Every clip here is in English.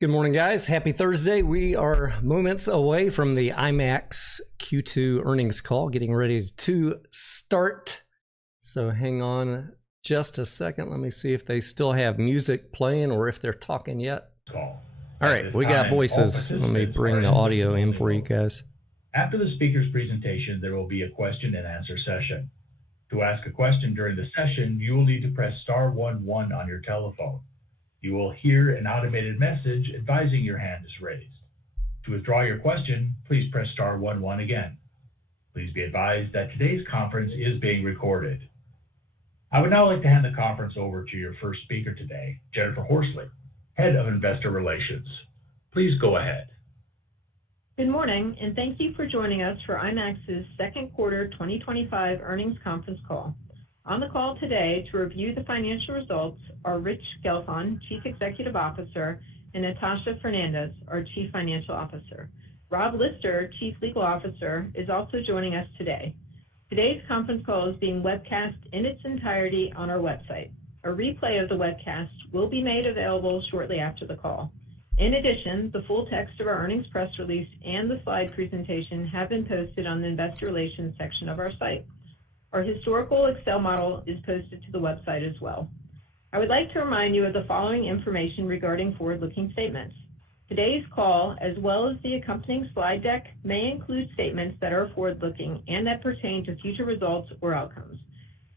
Good morning, guys. Happy Thursday. We are moments away from the IMAX Q2 Earnings Call, getting ready to start. So hang on just a second. Let me see if they still have music playing or if they're talking yet. All right, we got voices. Let me bring the audio in for you guys. After the speaker's presentation, there will be a question and answer session. To ask a question during the session, you will need to press star 11 on your telephone. You will hear an automated message advising your hand is raised. To withdraw your question, please press star 11 again. Please be advised that today's conference is being recorded. I would now like to hand the conference over to your first speaker today, Jennifer Horsley, Head of Investor Relations. Please go ahead. Good morning, and thank you for joining us for IMAX's second quarter 2025 earnings conference call. On the call today to review the financial results are Rich Gelfond, Chief Executive Officer, and Natasha Fernandes, our Chief Financial Officer. Rob Lister, Chief Legal Officer, is also joining us today. Today's conference call is being webcast in its entirety on our website. A replay of the webcast will be made available shortly after the call. In addition, the full text of our earnings press release and the slide presentation have been posted on the Investor Relations section of our site. Our historical Excel model is posted to the website as well. I would like to remind you of the following information regarding forward-looking statements. Today's call, as well as the accompanying slide deck, may include statements that are forward-looking and that pertain to future results or outcomes.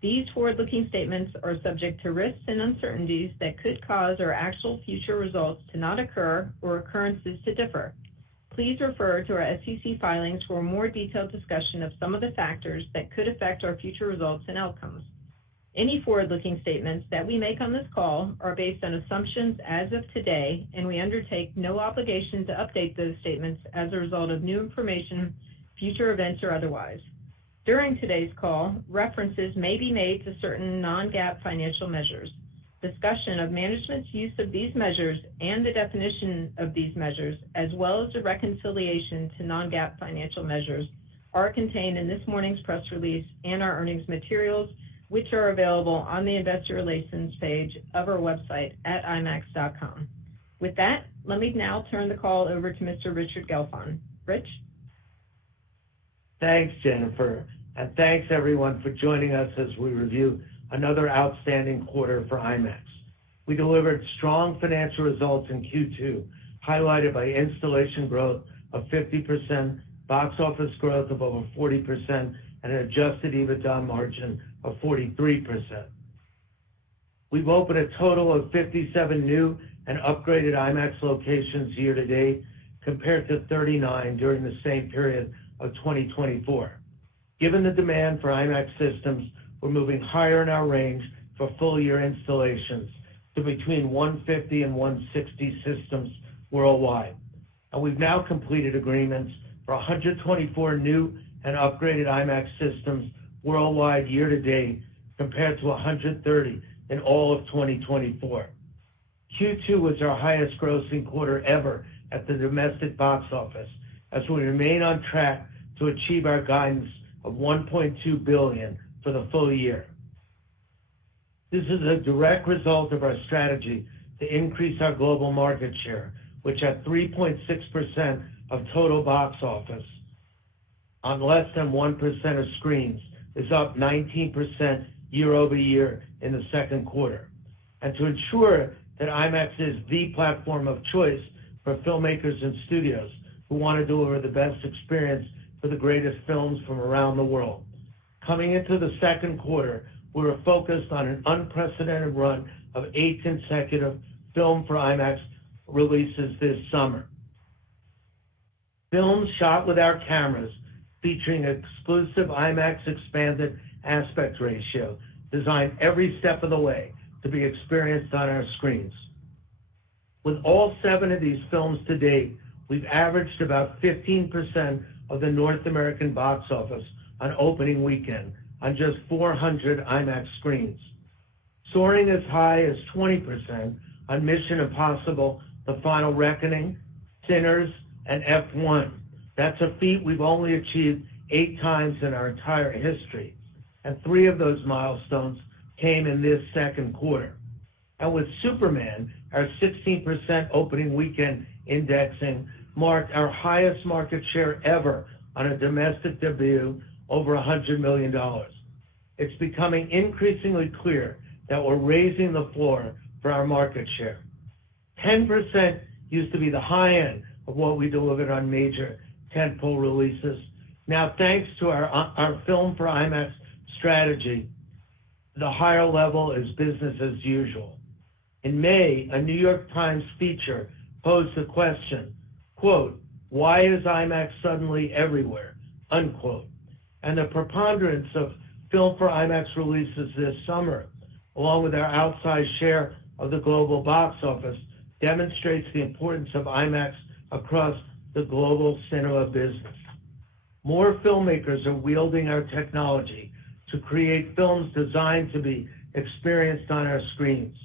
These forward-looking statements are subject to risks and uncertainties that could cause our actual future results to not occur or occurrences to differ. Please refer to our SEC filings for a more detailed discussion of some of the factors that could affect our future results and outcomes. Any forward-looking statements that we make on this call are based on assumptions as of today, and we undertake no obligation to update those statements as a result of new information, future events, or otherwise. During today's call, references may be made to certain non-GAAP financial measures. Discussion of management's use of these measures and the definition of these measures, as well as the reconciliation to non-GAAP financial measures, are contained in this morning's press release and our earnings materials, which are available on the Investor Relations page of our website at imax.com. With that, let me now turn the call over to Mr. Richard Gelfond. Rich? Thanks, Jennifer, and thanks everyone for joining us as we review another outstanding quarter for IMAX. We delivered strong financial results in Q2, highlighted by installation growth of 50%, box office growth of over 40%, and an adjusted EBITDA margin of 43%. We've opened a total of 57 new and upgraded IMAX locations year to date, compared to 39 during the same period of 2024. Given the demand for IMAX systems, we're moving higher in our range for full-year installations to between 150 and 160 systems worldwide. And we've now completed agreements for 124 new and upgraded IMAX systems worldwide year to date, compared to 130 in all of 2024. Q2 was our highest grossing quarter ever at the domestic box office, as we remain on track to achieve our guidance of $1.2 billion for the full year. This is a direct result of our strategy to increase our global market share, which at 3.6% of total box office on less than 1% of screens is up 19% year over year in the second quarter. And to ensure that IMAX is the platform of choice for filmmakers and studios who want to deliver the best experience for the greatest films from around the world. Coming into the second quarter, we were focused on an unprecedented run of 8 consecutive Film for IMAX releases this summer. Films shot with our cameras, featuring exclusive IMAX expanded aspect ratio, designed every step of the way to be experienced on our screens. With all 7 of these films to date, we've averaged about 15% of the North American box office on opening weekend on just 400 IMAX screens, soaring as high as 20% on Mission Impossible: The Final Reckoning, Sinners, and F1. That's a feat we've only achieved 8 times in our entire history, and 3 of those milestones came in this second quarter. And with Superman, our 16% opening weekend indexing marked our highest market share ever on a domestic debut, over $100 million. It's becoming increasingly clear that we're raising the floor for our market share. 10% used to be the high end of what we delivered on major tentpole releases. Now, thanks to our Film for IMAX strategy, the higher level is business as usual. In May, a New York Times feature posed the question, quote, "Why is IMAX suddenly everywhere?" unquote. And the preponderance of Film for IMAX releases this summer, along with our outsized share of the global box office, demonstrates the importance of IMAX across the global cinema business. More filmmakers are wielding our technology to create films designed to be experienced on our screens.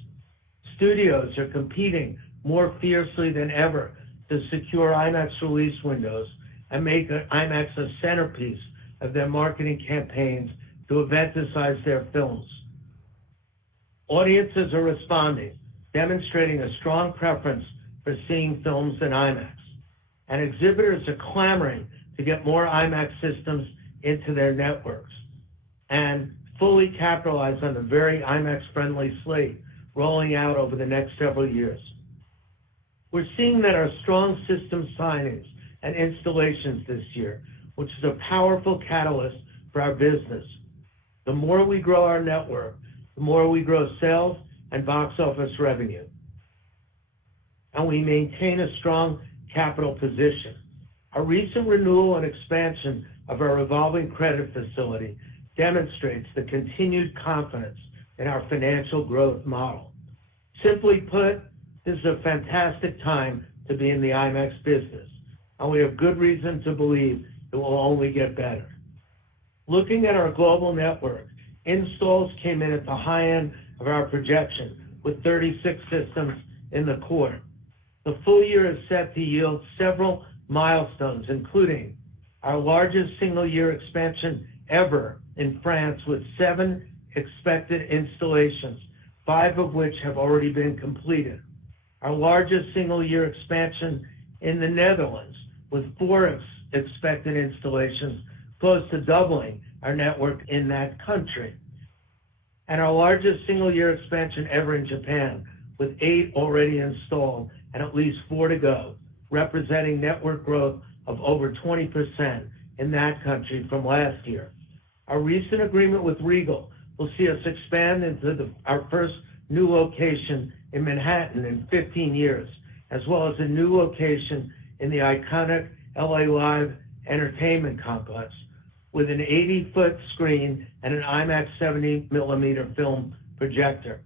Studios are competing more fiercely than ever to secure IMAX release windows and make IMAX a centerpiece of their marketing campaigns to eventicize their films. Audiences are responding, demonstrating a strong preference for seeing films in IMAX. And exhibitors are clamoring to get more IMAX systems into their networks and fully capitalize on the very IMAX-friendly slate rolling out over the next several years. We're seeing that our strong system signings and installations this year, which is a powerful catalyst for our business. The more we grow our network, the more we grow sales and box office revenue. And we maintain a strong capital position. A recent renewal and expansion of our revolving credit facility demonstrates the continued confidence in our financial growth model. Simply put, this is a fantastic time to be in the IMAX business, and we have good reason to believe it will only get better. Looking at our global network, installs came in at the high end of our projection with 36 systems in the quarter. The full year is set to yield several milestones, including our largest single-year expansion ever in France with 7 expected installations, 5 of which have already been completed. Our largest single-year expansion in the Netherlands with 4 expected installations, close to doubling our network in that country. And our largest single-year expansion ever in Japan with 8 already installed and at least 4 to go, representing network growth of over 20% in that country from last year. Our recent agreement with Regal will see us expand into our first new location in Manhattan in 15 years, as well as a new location in the iconic LA Live Entertainment Complex with an 80-foot screen and an IMAX 70mm film projector.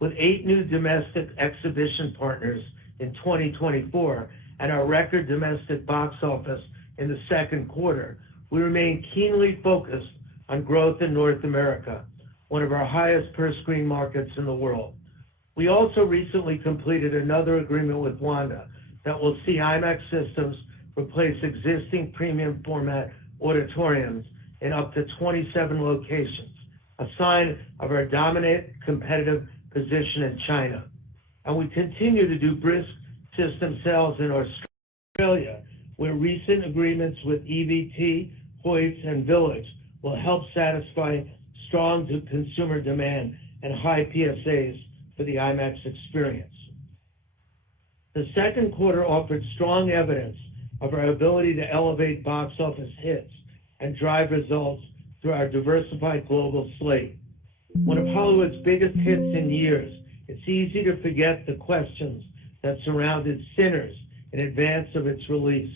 With 8 new domestic exhibition partners in 2024 and our record domestic box office in the second quarter, we remain keenly focused on growth in North America, one of our highest per-screen markets in the world. We also recently completed another agreement with Wanda that will see IMAX systems replace existing premium format auditoriums in up to 27 locations, a sign of our dominant competitive position in China. And we continue to do brisk system sales in Australia, where recent agreements with EVT, Hoyts, and Village will help satisfy strong consumer demand and high PSAs for the IMAX experience. The second quarter offered strong evidence of our ability to elevate box office hits and drive results through our diversified global slate. One of Hollywood's biggest hits in years, it's easy to forget the questions that surrounded Sinners in advance of its release.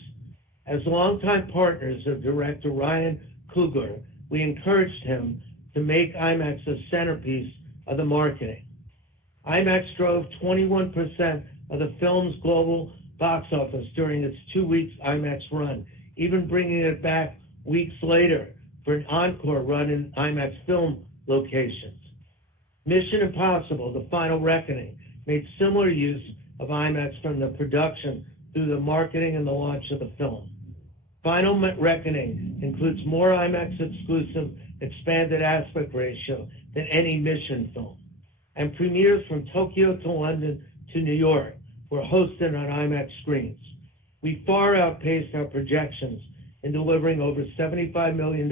As longtime partners of director Ryan Coogler, we encouraged him to make IMAX a centerpiece of the marketing. IMAX drove 21% of the film's global box office during its 2 weeks IMAX run, even bringing it back weeks later for an encore run in IMAX film locations. Mission Impossible: The Final Reckoning made similar use of IMAX from the production through the marketing and the launch of the film. Final Reckoning includes more IMAX exclusive expanded aspect ratio than any Mission film. and premieres from Tokyo to London to New York were hosted on IMAX screens. We far outpaced our projections in delivering over $75 million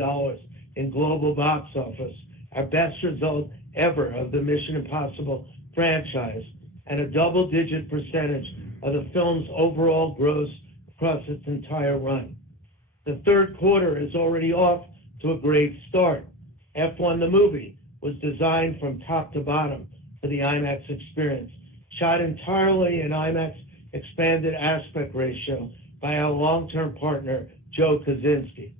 in global box office, our best result ever of the Mission Impossible franchise, and a double-digit percentage of the film's overall gross across its entire run. The third quarter is already off to a great start. F1 the movie was designed from top to bottom for the IMAX experience, shot entirely in IMAX expanded aspect ratio by our long-term partner, Joe Kosinski.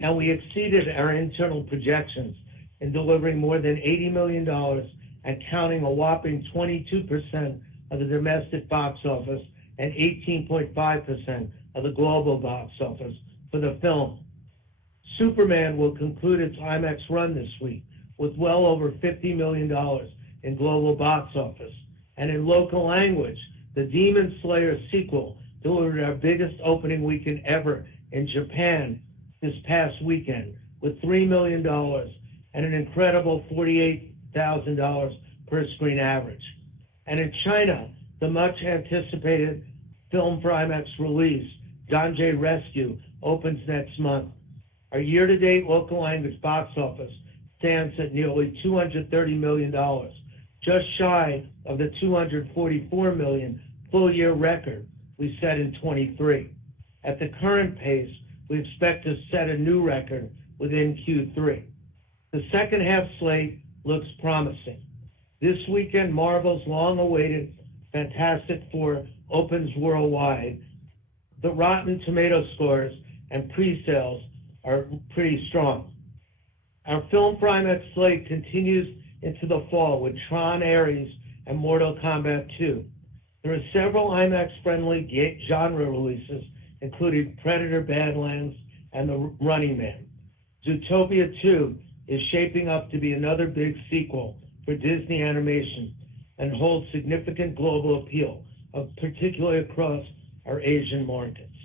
And we exceeded our internal projections in delivering more than $80 million and counting a whopping 22% of the domestic box office and 18.5% of the global box office for the film. Superman will conclude its IMAX run this week with well over $50 million in global box office. And in local language, the Demon Slayer sequel delivered our biggest opening weekend ever in Japan this past weekend with $3 million and an incredible $48,000 per screen average. And in China, the much anticipated film for IMAX release, Danjay Rescue, opens next month. Our year-to-date local language box office stands at nearly $230 million, just shy of the $244 million full-year record we set in 23. At the current pace, we expect to set a new record within Q3. The second half slate looks promising. This weekend, Marvel's long-awaited Fantastic Four opens worldwide. The Rotten Tomato scores and pre-sales are pretty strong. Our film for IMAX slate continues into the fall with Tron Ares and Mortal Kombat 2. There are several IMAX-friendly genre releases, including Predator: Badlands and The Running Man. Zootopia 2 is shaping up to be another big sequel for Disney Animation and holds significant global appeal, particularly across our Asian markets.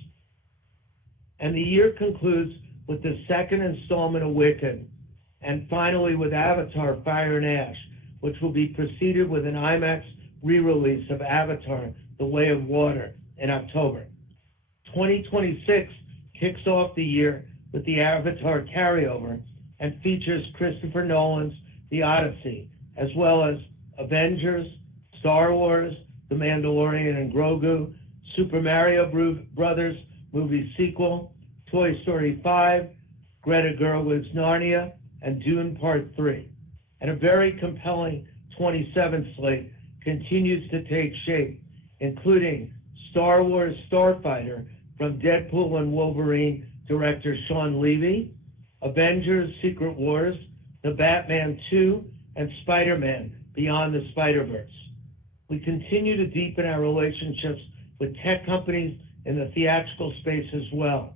And the year concludes with the second installment of Wicked, and finally with Avatar: Fire and Ash, which will be preceded with an IMAX re-release of Avatar: The Way of Water in October. 2026 kicks off the year with the Avatar carryover and features Christopher Nolan's The Odyssey, as well as Avengers, Star Wars, The Mandalorian and Grogu, Super Mario Brothers movie sequel, Toy Story 5, Greta Gerwig's Narnia, and Dune Part 3. And a very compelling 27 slate continues to take shape, including Star Wars Starfighter from Deadpool and Wolverine director Sean Levy, Avengers Secret Wars, The Batman 2, and Spider-Man Beyond the Spider-Verse. We continue to deepen our relationships with tech companies in the theatrical space as well.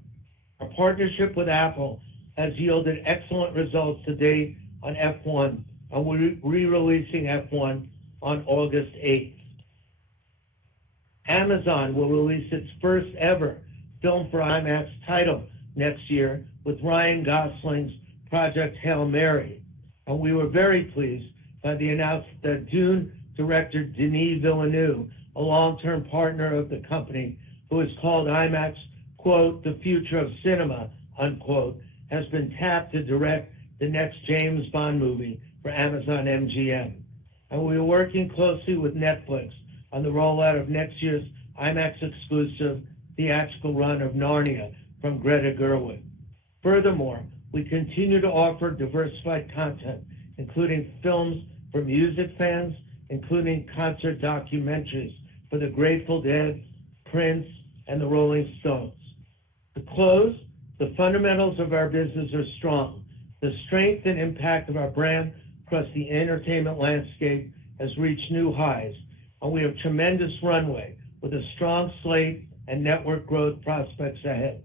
Our partnership with Apple has yielded excellent results to date on F1, and we're re-releasing F1 on August 8th. Amazon will release its first ever film for IMAX title next year with Ryan Gosling's Project Hail Mary. And we were very pleased by the announcement that Dune director Denis Villeneuve, a long-term partner of the company, who has called IMAX, quote, the future of cinema, unquote, has been tapped to direct the next James Bond movie for Amazon MGM. And we are working closely with Netflix on the rollout of next year's IMAX exclusive theatrical run of Narnia from Greta Gerwig. Furthermore, we continue to offer diversified content, including films for music fans, including concert documentaries for the Grateful Dead, Prince, and the Rolling Stones. To close, the fundamentals of our business are strong. The strength and impact of our brand across the entertainment landscape has reached new highs, and we have tremendous runway with a strong slate and network growth prospects ahead.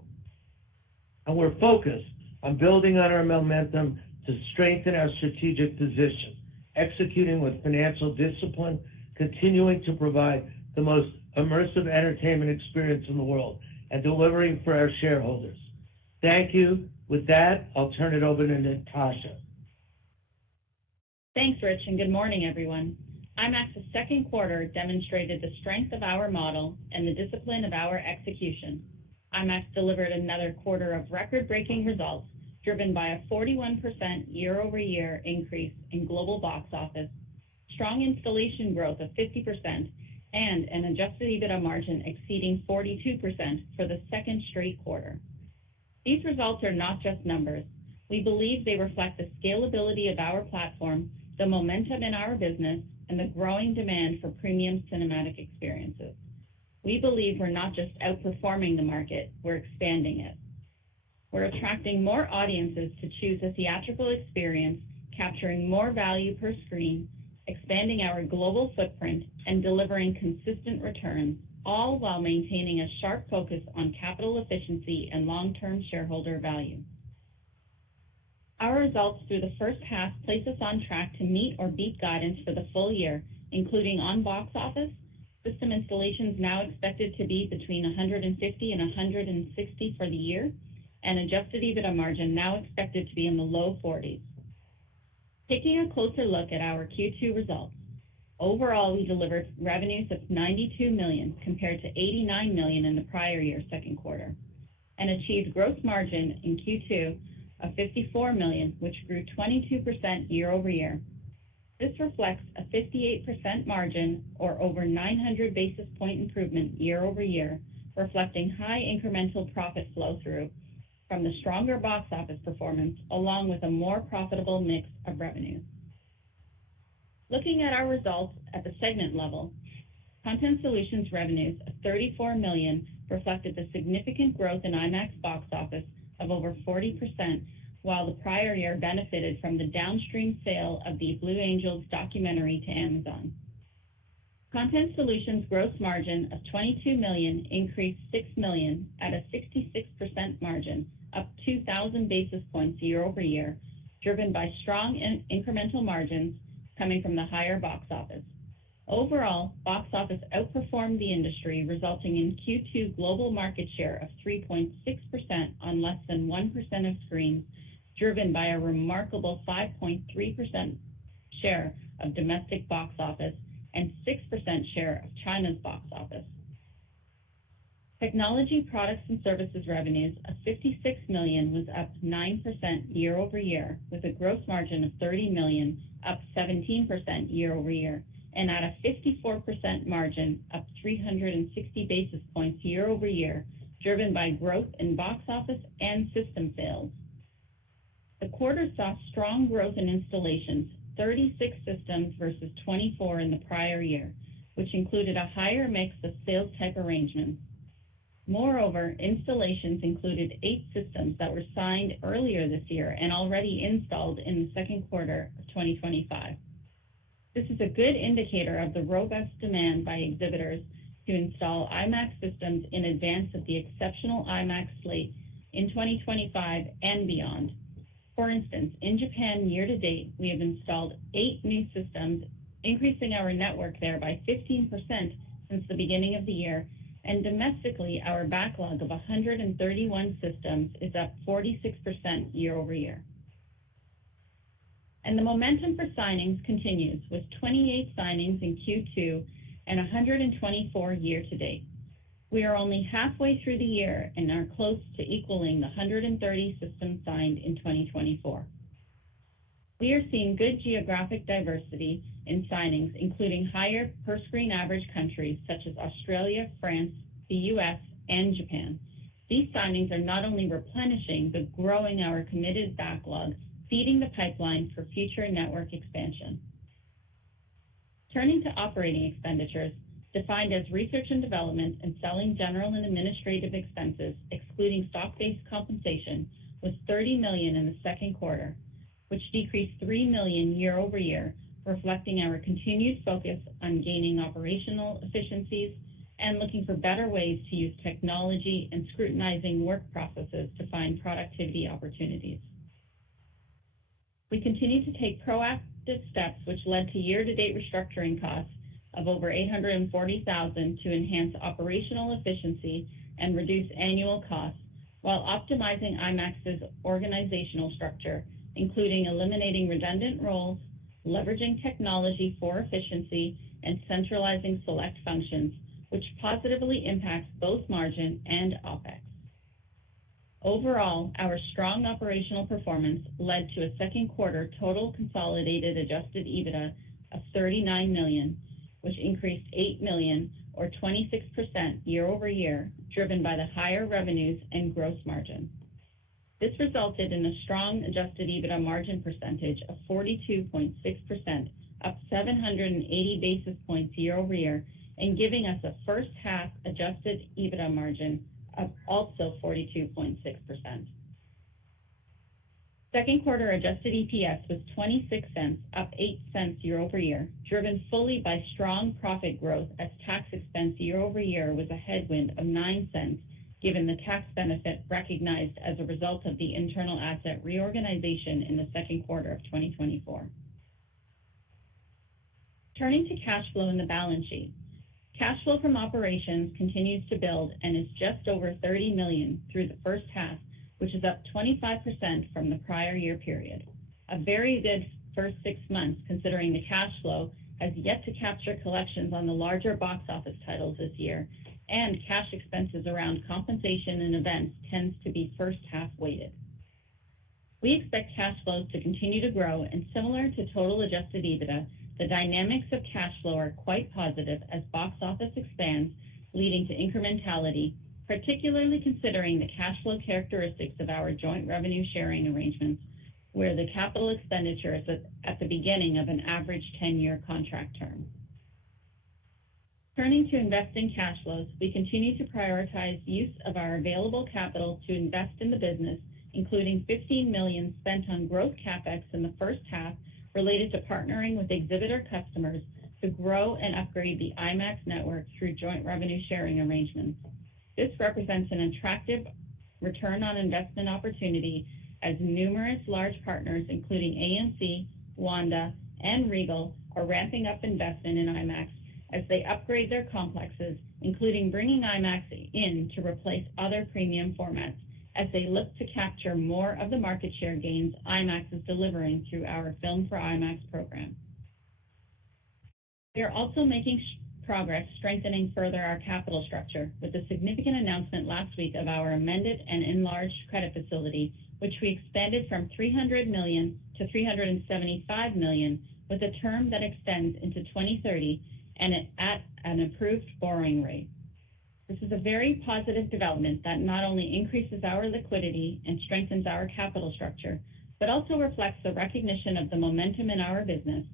And we're focused on building on our momentum to strengthen our strategic position, executing with financial discipline, continuing to provide the most immersive entertainment experience in the world, and delivering for our shareholders. Thank you. With that, I'll turn it over to Natasha. Thanks, Rich, and good morning, everyone. IMAX's second quarter demonstrated the strength of our model and the discipline of our execution. IMAX delivered another quarter of record-breaking results, driven by a 41% year-over-year increase in global box office, strong installation growth of 50%, and an adjusted EBITDA margin exceeding 42% for the second straight quarter. These results are not just numbers. We believe they reflect the scalability of our platform, the momentum in our business, and the growing demand for premium cinematic experiences. We believe we're not just outperforming the market, we're expanding it. We're attracting more audiences to choose a theatrical experience, capturing more value per screen, expanding our global footprint, and delivering consistent returns, all while maintaining a sharp focus on capital efficiency and long-term shareholder value. Our results through the first half place us on track to meet or beat guidance for the full year, including on box office, system installations now expected to be between 150 and 160 for the year, and adjusted EBITDA margin now expected to be in the low 40s. Taking a closer look at our Q2 results, overall we delivered revenues of $92 million compared to $89 million in the prior year's second quarter, and achieved gross margin in Q2 of $54 million, which grew 22% year over year. This reflects a 58% margin or over 900 basis point improvement year over year, reflecting high incremental profit flow through from the stronger box office performance along with a more profitable mix of revenues. Looking at our results at the segment level, Content Solutions revenues of $34 million reflected the significant growth in IMAX box office of over 40%, while the prior year benefited from the downstream sale of the Blue Angels documentary to Amazon. Content Solutions gross margin of $22 million increased $6 million at a 66% margin, up 2,000 basis points year over year, driven by strong incremental margins coming from the higher box office. Overall, box office outperformed the industry, resulting in Q2 global market share of 3.6% on less than 1% of screens, driven by a remarkable 5.3% share of domestic box office and 6% share of China's box office. Technology products and services revenues of $56 million was up 9% year over year, with a gross margin of $30 million, up 17% year over year, and at a 54% margin, up 360 basis points year over year, driven by growth in box office and system sales. The quarter saw strong growth in installations, 36 systems versus 24 in the prior year, which included a higher mix of sales type arrangements. Moreover, installations included 8 systems that were signed earlier this year and already installed in the second quarter of 2025. This is a good indicator of the robust demand by exhibitors to install IMAX systems in advance of the exceptional IMAX slate in 2025 and beyond. For instance, in Japan year to date, we have installed 8 new systems, increasing our network there by 15% since the beginning of the year, and domestically, our backlog of 131 systems is up 46% year over year. And the momentum for signings continues, with 28 signings in Q2 and 124 year to date. We are only halfway through the year and are close to equaling the 130 systems signed in 2024. We are seeing good geographic diversity in signings, including higher per-screen average countries such as Australia, France, the U.S., and Japan. These signings are not only replenishing, but growing our committed backlog, feeding the pipeline for future network expansion. Turning to operating expenditures, defined as research and development and selling general and administrative expenses, excluding stock-based compensation, was $30 million in the second quarter, which decreased $3 million year over year, reflecting our continued focus on gaining operational efficiencies and looking for better ways to use technology and scrutinizing work processes to find productivity opportunities. We continue to take proactive steps which led to year-to-date restructuring costs of over $840,000 to enhance operational efficiency and reduce annual costs, while optimizing IMAX's organizational structure, including eliminating redundant roles, leveraging technology for efficiency and centralizing select functions, which positively impacts both margin and OpEx. Overall, our strong operational performance led to a second quarter total consolidated adjusted EBITDA of $39 million, which increased $8 million or 26% year over year, driven by the higher revenues and gross margin. This resulted in a strong adjusted EBITDA margin percentage of 42.6%, up 780 basis points year over year, and giving us a first half adjusted EBITDA margin of also 42.6%. Second quarter adjusted EPS was 26 cents, up 8 cents year over year, driven fully by strong profit growth as tax expense year over year was a headwind of 9 cents, given the tax benefit recognized as a result of the internal asset reorganization in the second quarter of 2024. Turning to cash flow in the balance sheet. Cash flow from operations continues to build and is just over $30 million through the first half, which is up 25% from the prior year period. A very good first 6 months considering the cash flow has yet to capture collections on the larger box office titles this year, and cash expenses around compensation and events tends to be first half weighted. We expect cash flows to continue to grow, and similar to total adjusted EBITDA, the dynamics of cash flow are quite positive as box office expands, leading to incrementality, particularly considering the cash flow characteristics of our joint revenue sharing arrangements, where the capital expenditure is at the beginning of an average 10-year contract term. Turning to investing cash flows, we continue to prioritize use of our available capital to invest in the business, including $15 million spent on growth CapEx in the first half related to partnering with exhibitor customers to grow and upgrade the IMAX network through joint revenue sharing arrangements. This represents an attractive return on investment opportunity as numerous large partners, including AMC, Wanda, and Regal, are ramping up investment in IMAX as they upgrade their complexes, including bringing IMAX in to replace other premium formats as they look to capture more of the market share gains IMAX is delivering through our Film for IMAX program. We are also making progress strengthening further our capital structure with a significant announcement last week of our amended and enlarged credit facility, which we expanded from $300 million to $375 million with a term that extends into 2030 and at an approved borrowing rate. This is a very positive development that not only increases our liquidity and strengthens our capital structure, but also reflects the recognition of the momentum in our business,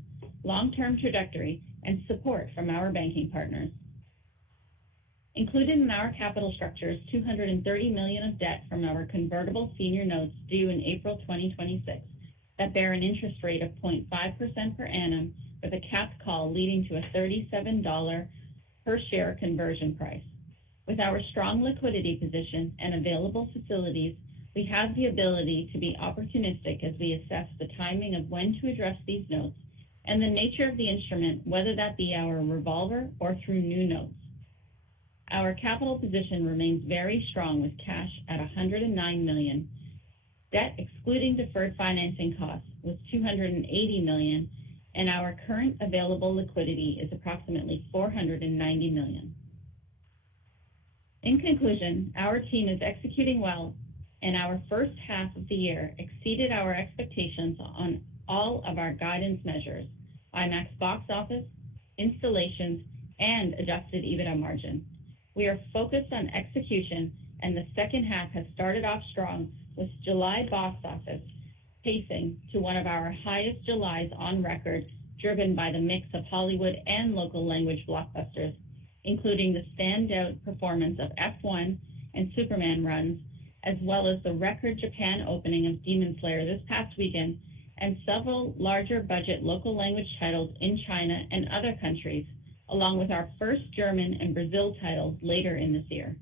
long-term trajectory, and support from our banking partners. Included in our capital structure is $230 million of debt from our convertible senior notes due in April 2026 that bear an interest rate of 0.5% per annum with a capped call leading to a $37 per share conversion price. With our strong liquidity position and available facilities, we have the ability to be opportunistic as we assess the timing of when to address these notes and the nature of the instrument, whether that be our revolver or through new notes. Our capital position remains very strong with cash at $109 million. Debt excluding deferred financing costs was $280 million, and our current available liquidity is approximately $490 million. In conclusion, our team is executing well, and our first half of the year exceeded our expectations on all of our guidance measures: IMAX box office, installations, and adjusted EBITDA margin. We are focused on execution, and the second half has started off strong with July box office pacing to one of our highest Julys on record, driven by the mix of Hollywood and local language blockbusters, including the standout performance of F1 and Superman runs, as well as the record Japan opening of Demon Slayer this past weekend, and several larger budget local language titles in China and other countries, along with our first German and Brazil titles later in this year.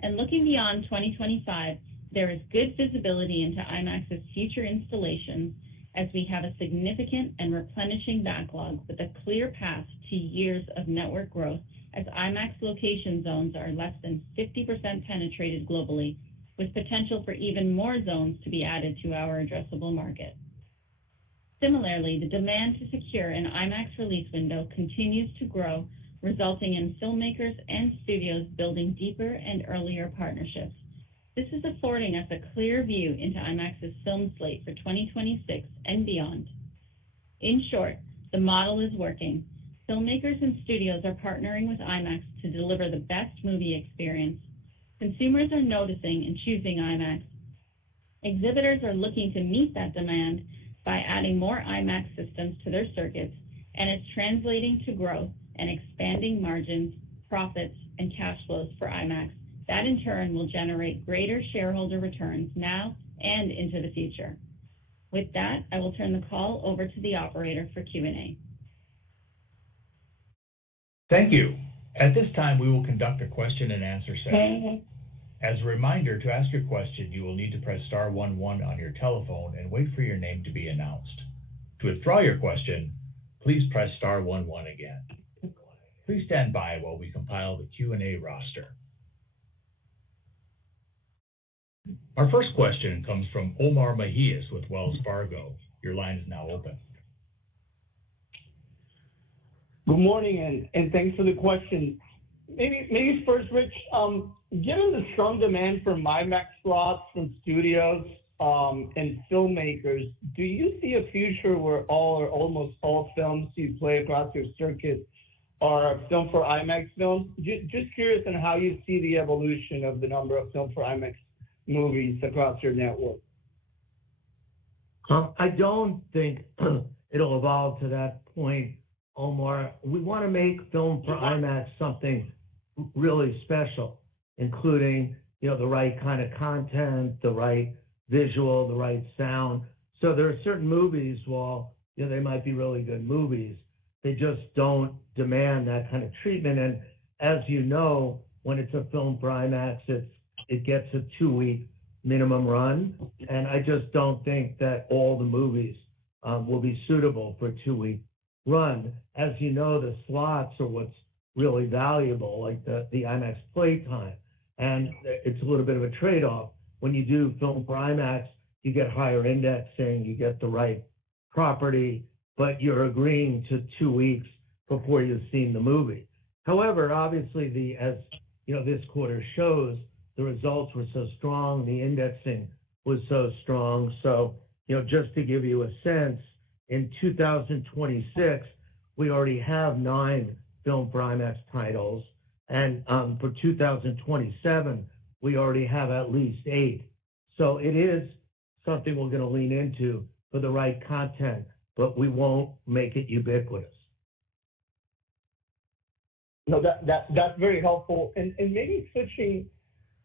And looking beyond 2025, there is good visibility into IMAX's future installations as we have a significant and replenishing backlog with a clear path to years of network growth as IMAX location zones are less than 50% penetrated globally, with potential for even more zones to be added to our addressable market. Similarly, the demand to secure an IMAX release window continues to grow, resulting in filmmakers and studios building deeper and earlier partnerships. This is affording us a clear view into IMAX's film slate for 2026 and beyond. In short, the model is working. Filmmakers and studios are partnering with IMAX to deliver the best movie experience. Consumers are noticing and choosing IMAX. Exhibitors are looking to meet that demand by adding more IMAX systems to their circuits, and it's translating to growth and expanding margins, profits, and cash flows for IMAX. That in turn will generate greater shareholder returns now and into the future. With that, I will turn the call over to the operator for Q&A. Thank you. At this time, we will conduct a question and answer session. As a reminder, to ask your question, you will need to press star 11 on your telephone and wait for your name to be announced. To withdraw your question, please press star 11 again. Please stand by while we compile the Q&A roster. Our first question comes from Omar Mejias with Wells Fargo. Your line is now open. Good morning, and thanks for the question. Maybe first, Rich, given the strong demand for IMAX slots from studios and filmmakers, do you see a future where all or almost all films you play across your circuit are film for IMAX films? Just curious on how you see the evolution of the number of film for IMAX movies across your network. I don't think it'll evolve to that point, Omar. We want to make film for IMAX something really special, including, the right kind of content, the right visual, the right sound. So there are certain movies, while, they might be really good movies, they just don't demand that kind of treatment. And as you know, when it's a film for IMAX, it gets a 2-week minimum run. And I just don't think that all the movies will be suitable for a 2-week run. As you know, the slots are what's really valuable, like the IMAX playtime. And it's a little bit of a trade-off. When you do film for IMAX, you get higher indexing, you get the right property, but you're agreeing to 2 weeks before you've seen the movie. However, obviously, as this quarter shows, the results were so strong, the indexing was so strong. So, just to give you a sense, in 2026, we already have 9 film for IMAX titles. And for 2027, we already have at least 8. So it is something we're going to lean into for the right content, but we won't make it ubiquitous. No, that's very helpful. And maybe switching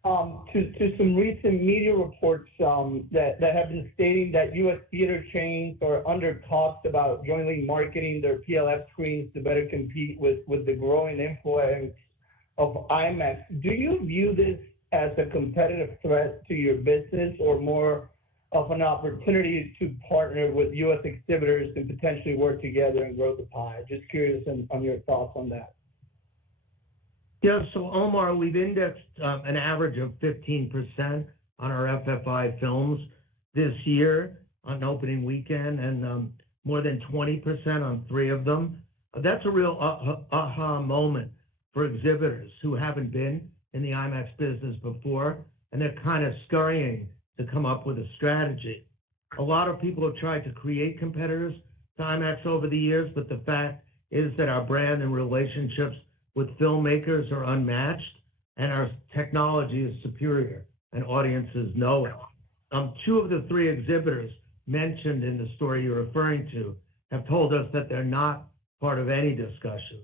to some recent media reports that have been stating that U.S. theater chains are under talks about jointly marketing their PLF screens to better compete with the growing influence of IMAX. Do you view this as a competitive threat to your business or more of an opportunity to partner with U.S. exhibitors and potentially work together and grow the pie? Just curious on your thoughts on that. Yeah, so Omar, we've indexed an average of 15% on our FFI films this year on opening weekend, and more than 20% on 3 of them. That's a real aha moment for exhibitors who haven't been in the IMAX business before, and they're kind of scurrying to come up with a strategy. A lot of people have tried to create competitors to IMAX over the years, but the fact is that our brand and relationships with filmmakers are unmatched, and our technology is superior, and audiences know it. 2 of the 3 exhibitors mentioned in the story you're referring to have told us that they're not part of any discussions.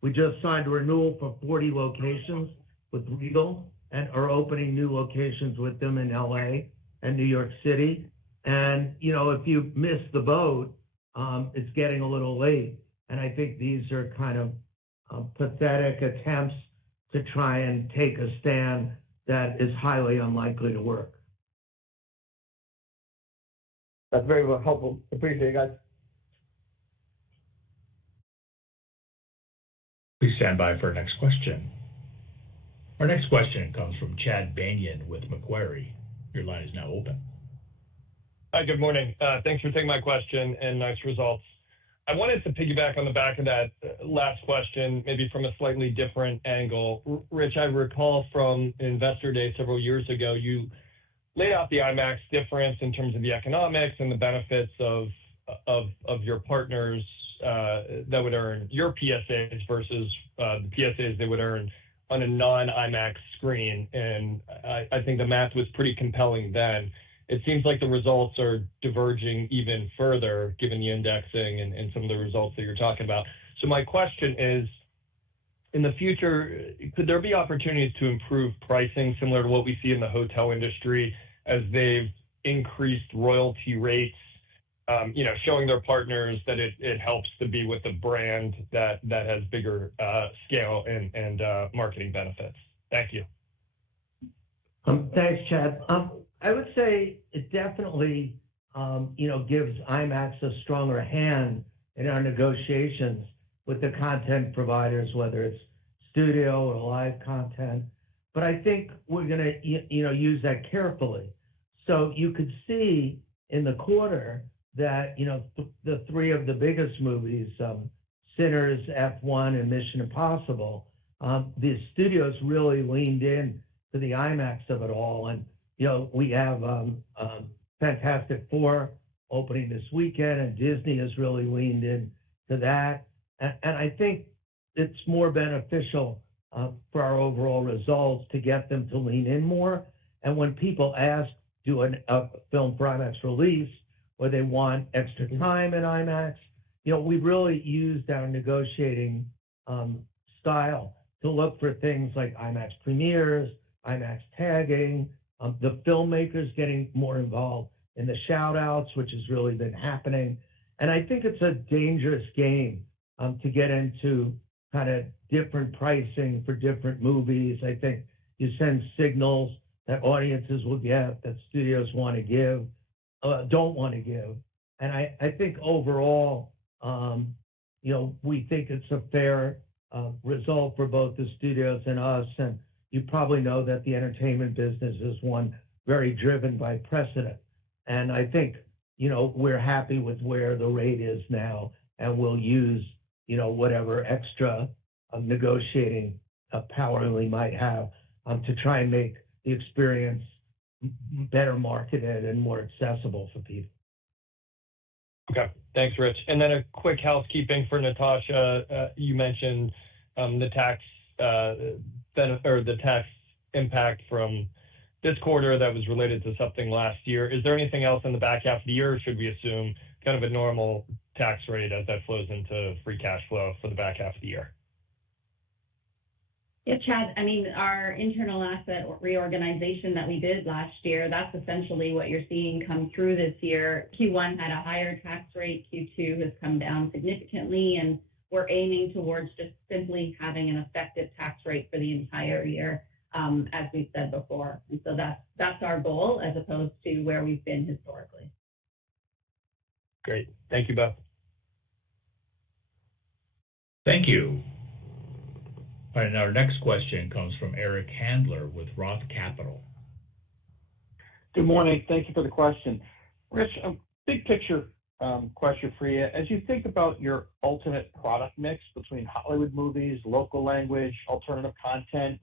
We just signed a renewal for 40 locations with Regal and are opening new locations with them in LA and New York City. And, if you miss the boat, it's getting a little late. And I think these are kind of pathetic attempts to try and take a stand that is highly unlikely to work. That's very helpful. Appreciate it, guys. Please stand by for our next question. Our next question comes from Chad Banion with Macquarie. Your line is now open. Hi, good morning. Thanks for taking my question and nice results. I wanted to piggyback on the back of that last question, maybe from a slightly different angle. Rich, I recall from Investor Day several years ago, you laid out the IMAX difference in terms of the economics and the benefits of your partners that would earn your PSAs versus the PSAs they would earn on a non-IMAX screen. And I think the math was pretty compelling then. It seems like the results are diverging even further given the indexing and some of the results that you're talking about. So my question is, in the future, could there be opportunities to improve pricing similar to what we see in the hotel industry as they've increased royalty rates, showing their partners that it helps to be with a brand that has bigger scale and marketing benefits? Thank you. Thanks, Chad. I would say it definitely, gives IMAX a stronger hand in our negotiations with the content providers, whether it's studio or live content. But I think we're going to, use that carefully. So you could see in the quarter that, the three of the biggest movies, Sinners, F1, and Mission Impossible, the studios really leaned in to the IMAX of it all. And, we have Fantastic Four opening this weekend, and Disney has really leaned in to that. And I think it's more beneficial for our overall results to get them to lean in more. And when people ask, do a film for IMAX release, or they want extra time in IMAX, we've really used our negotiating style to look for things like IMAX premieres, IMAX tagging, the filmmakers getting more involved in the shout-outs, which has really been happening. And I think it's a dangerous game to get into kind of different pricing for different movies. I think you send signals that audiences will get, that studios want to give, don't want to give. And I think overall, we think it's a fair result for both the studios and us. And you probably know that the entertainment business is one very driven by precedent. And I think, we're happy with where the rate is now, and we'll use, whatever extra negotiating power we might have to try and make the experience better marketed and more accessible for people. Okay, thanks, Rich. And then a quick housekeeping for Natasha. You mentioned the tax the tax impact from this quarter that was related to something last year. Is there anything else in the back half of the year, or should we assume kind of a normal tax rate as that flows into free cash flow for the back half of the year? Yeah, Chad, our internal asset reorganization that we did last year, that's essentially what you're seeing come through this year. Q1 had a higher tax rate. Q2 has come down significantly, and we're aiming towards just simply having an effective tax rate for the entire year, as we've said before. And so that's our goal as opposed to where we've been historically. Great. Thank you both. Thank you. All right, and our next question comes from Eric Handler with Roth Capital. Good morning. Thank you for the question. Rich, a big picture question for you. As you think about your ultimate product mix between Hollywood movies, local language, alternative content,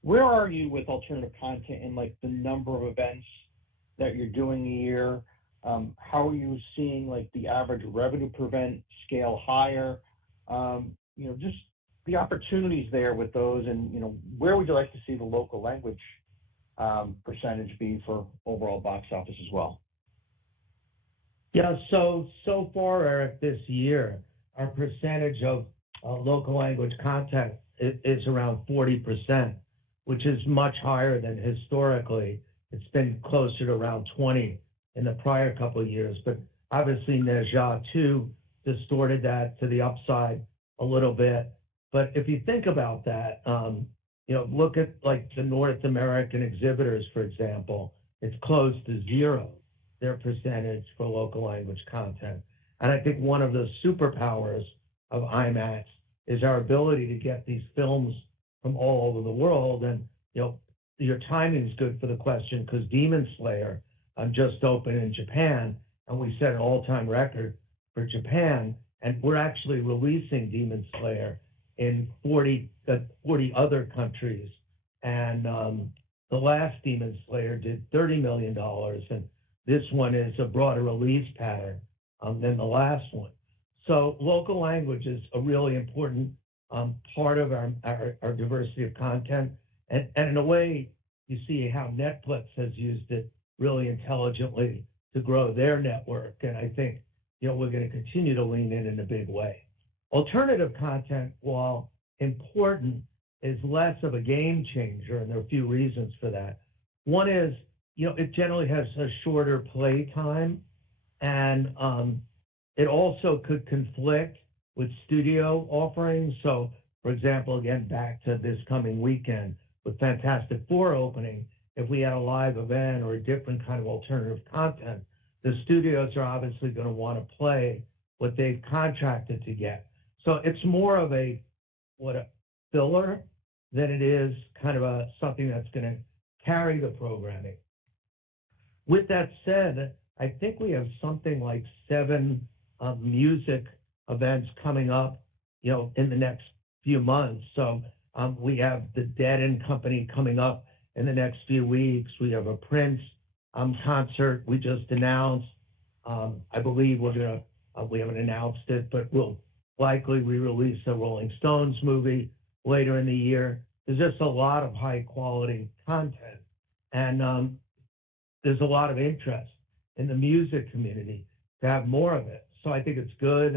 where are you with alternative content in the number of events that you're doing a year? How are you seeing the average revenue per event scale higher? Just the opportunities there with those, and where would you like to see the local language percentage be for overall box office as well? Yeah, so far, Eric, this year, our percentage of local language content is around 40%, which is much higher than historically. It's been closer to around 20 in the prior couple of years, but obviously Ne Zha 2 distorted that to the upside a little bit. But if you think about that, look at the North American exhibitors, for example, it's close to zero, their percentage for local language content. And I think one of the superpowers of IMAX is our ability to get these films from all over the world. And, your timing is good for the question, because Demon Slayer just opened in Japan, and we set an all-time record for Japan. And we're actually releasing Demon Slayer in 40 other countries. And the last Demon Slayer did $30 million, and this one is a broader release pattern than the last one. So local language is a really important part of our diversity of content. And in a way, you see how Netflix has used it really intelligently to grow their network. And I think, we're going to continue to lean in a big way. Alternative content, while important, is less of a game changer, and there are a few reasons for that. One is, it generally has a shorter play time, and it also could conflict with studio offerings. So, for example, again, back to this coming weekend with Fantastic Four opening, if we had a live event or a different kind of alternative content, the studios are obviously going to want to play what they've contracted to get. So it's more of a filler than it is kind of something that's going to carry the programming. With that said, I think we have something like 7 music events coming up, in the next few months. So we have the Dead and Company coming up in the next few weeks. We have a Prince concert we just announced. I believe we haven't announced it, but we'll likely re-release a Rolling Stones movie later in the year. There's just a lot of high quality content, and there's a lot of interest in the music community to have more of it. So I think it's good.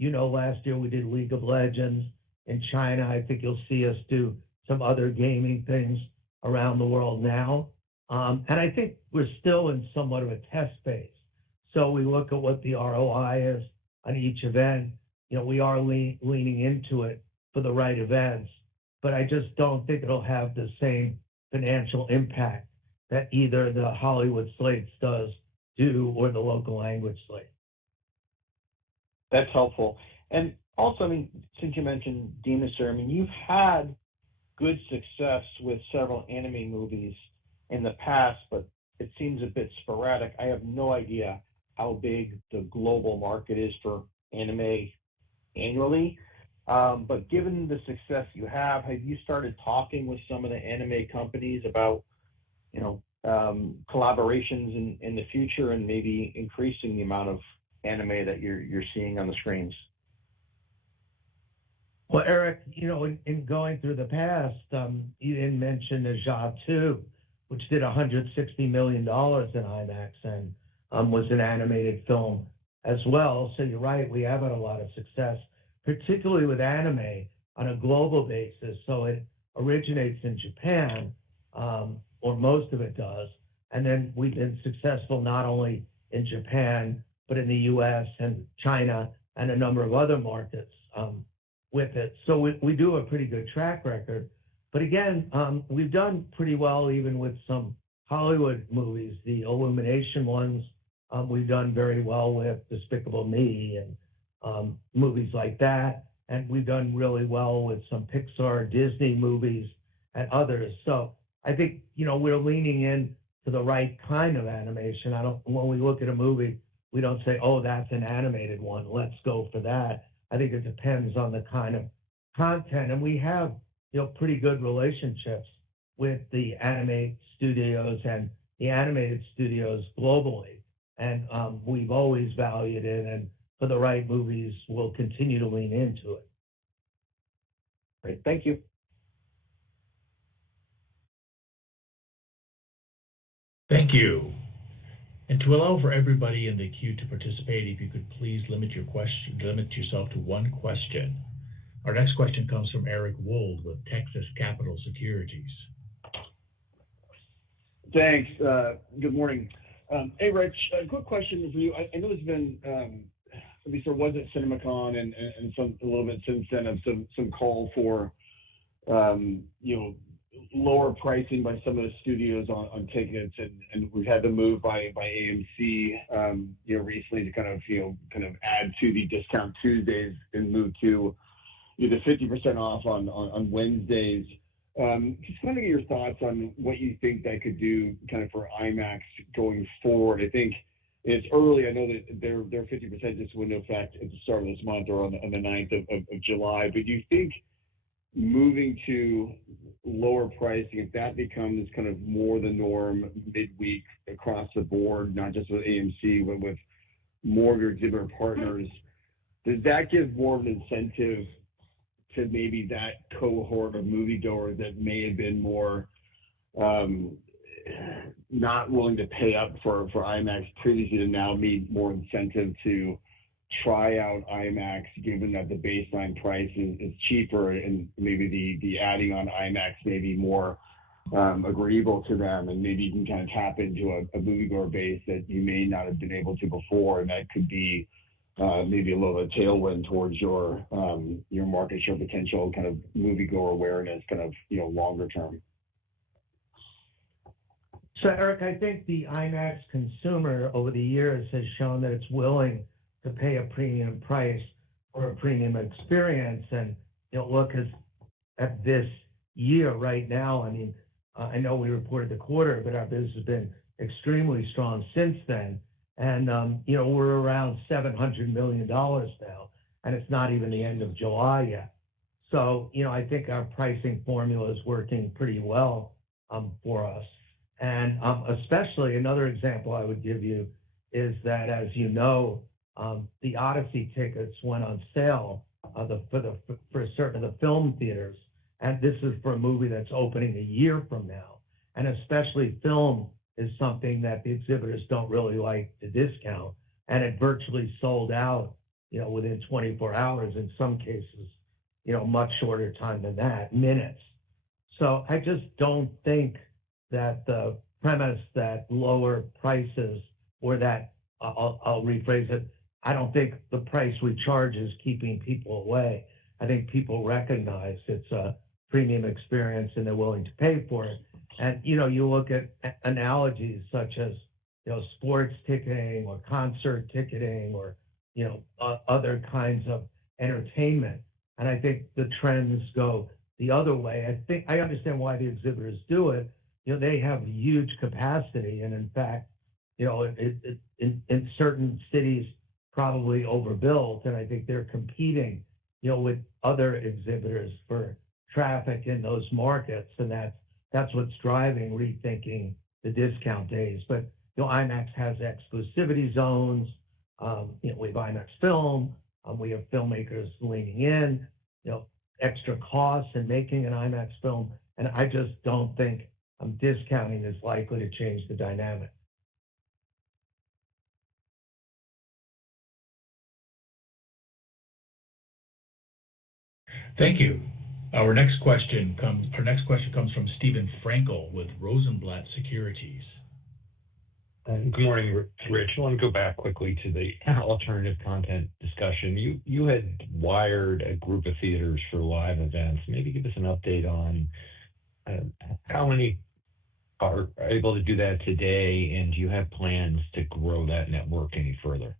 Last year we did League of Legends in China. I think you'll see us do some other gaming things around the world now. And I think we're still in somewhat of a test phase. So we look at what the ROI is on each event. We are leaning into it for the right events, but I just don't think it'll have the same financial impact that either the Hollywood slates do or the local language slate. That's helpful. And also, since you mentioned Demon Slayer, you've had good success with several anime movies in the past, but it seems a bit sporadic. I have no idea how big the global market is for anime annually. But given the success you have you started talking with some of the anime companies about, collaborations in the future and maybe increasing the amount of anime that you're seeing on the screens? Well, Eric, in going through the past, you didn't mention the Ja 2, which did $160 million in IMAX and was an animated film as well. So you're right, we have had a lot of success, particularly with anime on a global basis. So it originates in Japan, or most of it does. And then we've been successful not only in Japan, but in the US and China and a number of other markets with it. So we do a pretty good track record. But again, we've done pretty well even with some Hollywood movies, the Illumination ones. We've done very well with Despicable Me and movies like that. And we've done really well with some Pixar, Disney movies and others. So I think, we're leaning in to the right kind of animation. When we look at a movie, we don't say, oh, that's an animated one, let's go for that. I think it depends on the kind of content. And we have, pretty good relationships with the anime studios and the animated studios globally. And we've always valued it. And for the right movies, we'll continue to lean into it. Great. Thank you. Thank you. And to allow for everybody in the queue to participate, if you could please limit yourself to one question. Our next question comes from Eric Wold with Texas Capital Securities. Thanks. Good morning. Hey, Rich, a quick question for you. I know there's been, at least there was at CinemaCon and a little bit since then of some call for, lower pricing by some of the studios on tickets, and we've had the move by AMC, recently to kind of add to the Discount Tuesdays and move to either 50% off on Wednesdays. Just want to get your thoughts on what you think that could do kind of for IMAX going forward. I think it's early. I know that their 50% just went into effect at the start of this month or on the 9th of July. But do you think moving to lower pricing, if that becomes kind of more the norm midweek across the board, not just with AMC, but with more of your exhibitor partners, does that give more of an incentive to maybe that cohort of moviegoers that may have been more not willing to pay up for IMAX previously to now need more incentive to try out IMAX, given that the baseline price is cheaper and maybe the adding on IMAX may be more agreeable to them, and maybe you can kind of tap into a moviegoer base that you may not have been able to before, and that could be maybe a little bit of tailwind towards your market share potential, kind of moviegoer awareness, kind of longer term. So, Eric, I think the IMAX consumer over the years has shown that it's willing to pay a premium price for a premium experience. And look at this year right now. I mean, I know we reported the quarter, but our business has been extremely strong since then. And we're around $700 million now, and it's not even the end of July yet. So I think our pricing formula is working pretty well for us. And especially another example I would give you is that, as you know, the Odyssey tickets went on sale for certain of the film theaters. And this is for a movie that's opening a year from now. And especially film is something that the exhibitors don't really like to discount. And it virtually sold out, within 24 hours, in some cases, much shorter time than that, minutes. So I just don't think that the premise that lower prices, or that, I'll rephrase it, I don't think the price we charge is keeping people away. I think people recognize it's a premium experience and they're willing to pay for it. And, you look at analogies such as, sports ticketing or concert ticketing or, other kinds of entertainment. And I think the trends go the other way. I understand why the exhibitors do it. They have huge capacity. And in fact, in certain cities, probably overbuilt. And I think they're competing, with other exhibitors for traffic in those markets. And that's what's driving rethinking the discount days. But IMAX has exclusivity zones. We have IMAX Film. We have filmmakers leaning in. Extra costs in making an IMAX film, and I just don't think discounting is likely to change the dynamic. Thank you. Our next question comes from Steven Frankel with Rosenblatt Securities. Good morning, Rich. I want to go back quickly to the alternative content discussion. You had wired a group of theaters for live events. Maybe give us an update on how many are able to do that today, and do you have plans to grow that network any further?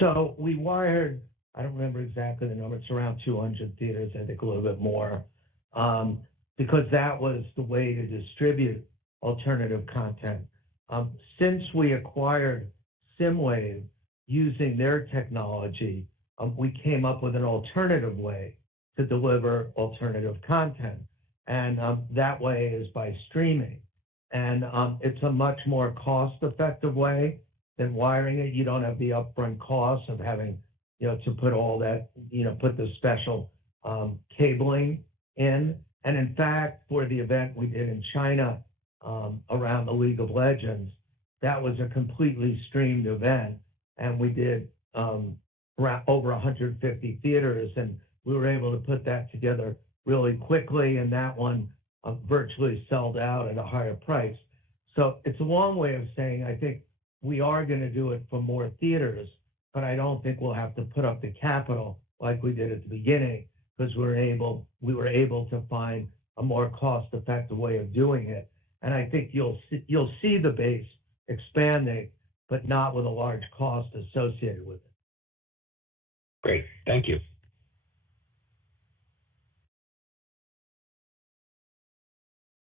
So we wired, I don't remember exactly the number, it's around 200 theaters, I think a little bit more, because that was the way to distribute alternative content. Since we acquired SSIMWAVE using their technology, we came up with an alternative way to deliver alternative content. And that way is by streaming. And it's a much more cost-effective way than wiring it. You don't have the upfront costs of having, to put all that, put the special cabling in. And in fact, for the event we did in China, around the League of Legends, that was a completely streamed event, and we did over 150 theaters, and we were able to put that together really quickly, and that one virtually sold out at a higher price. So it's a long way of saying I think we are going to do it for more theaters, but I don't think we'll have to put up the capital like we did at the beginning, because we were able to find a more cost-effective way of doing it. And I think you'll see the base expanding, but not with a large cost associated with it. Great. Thank you.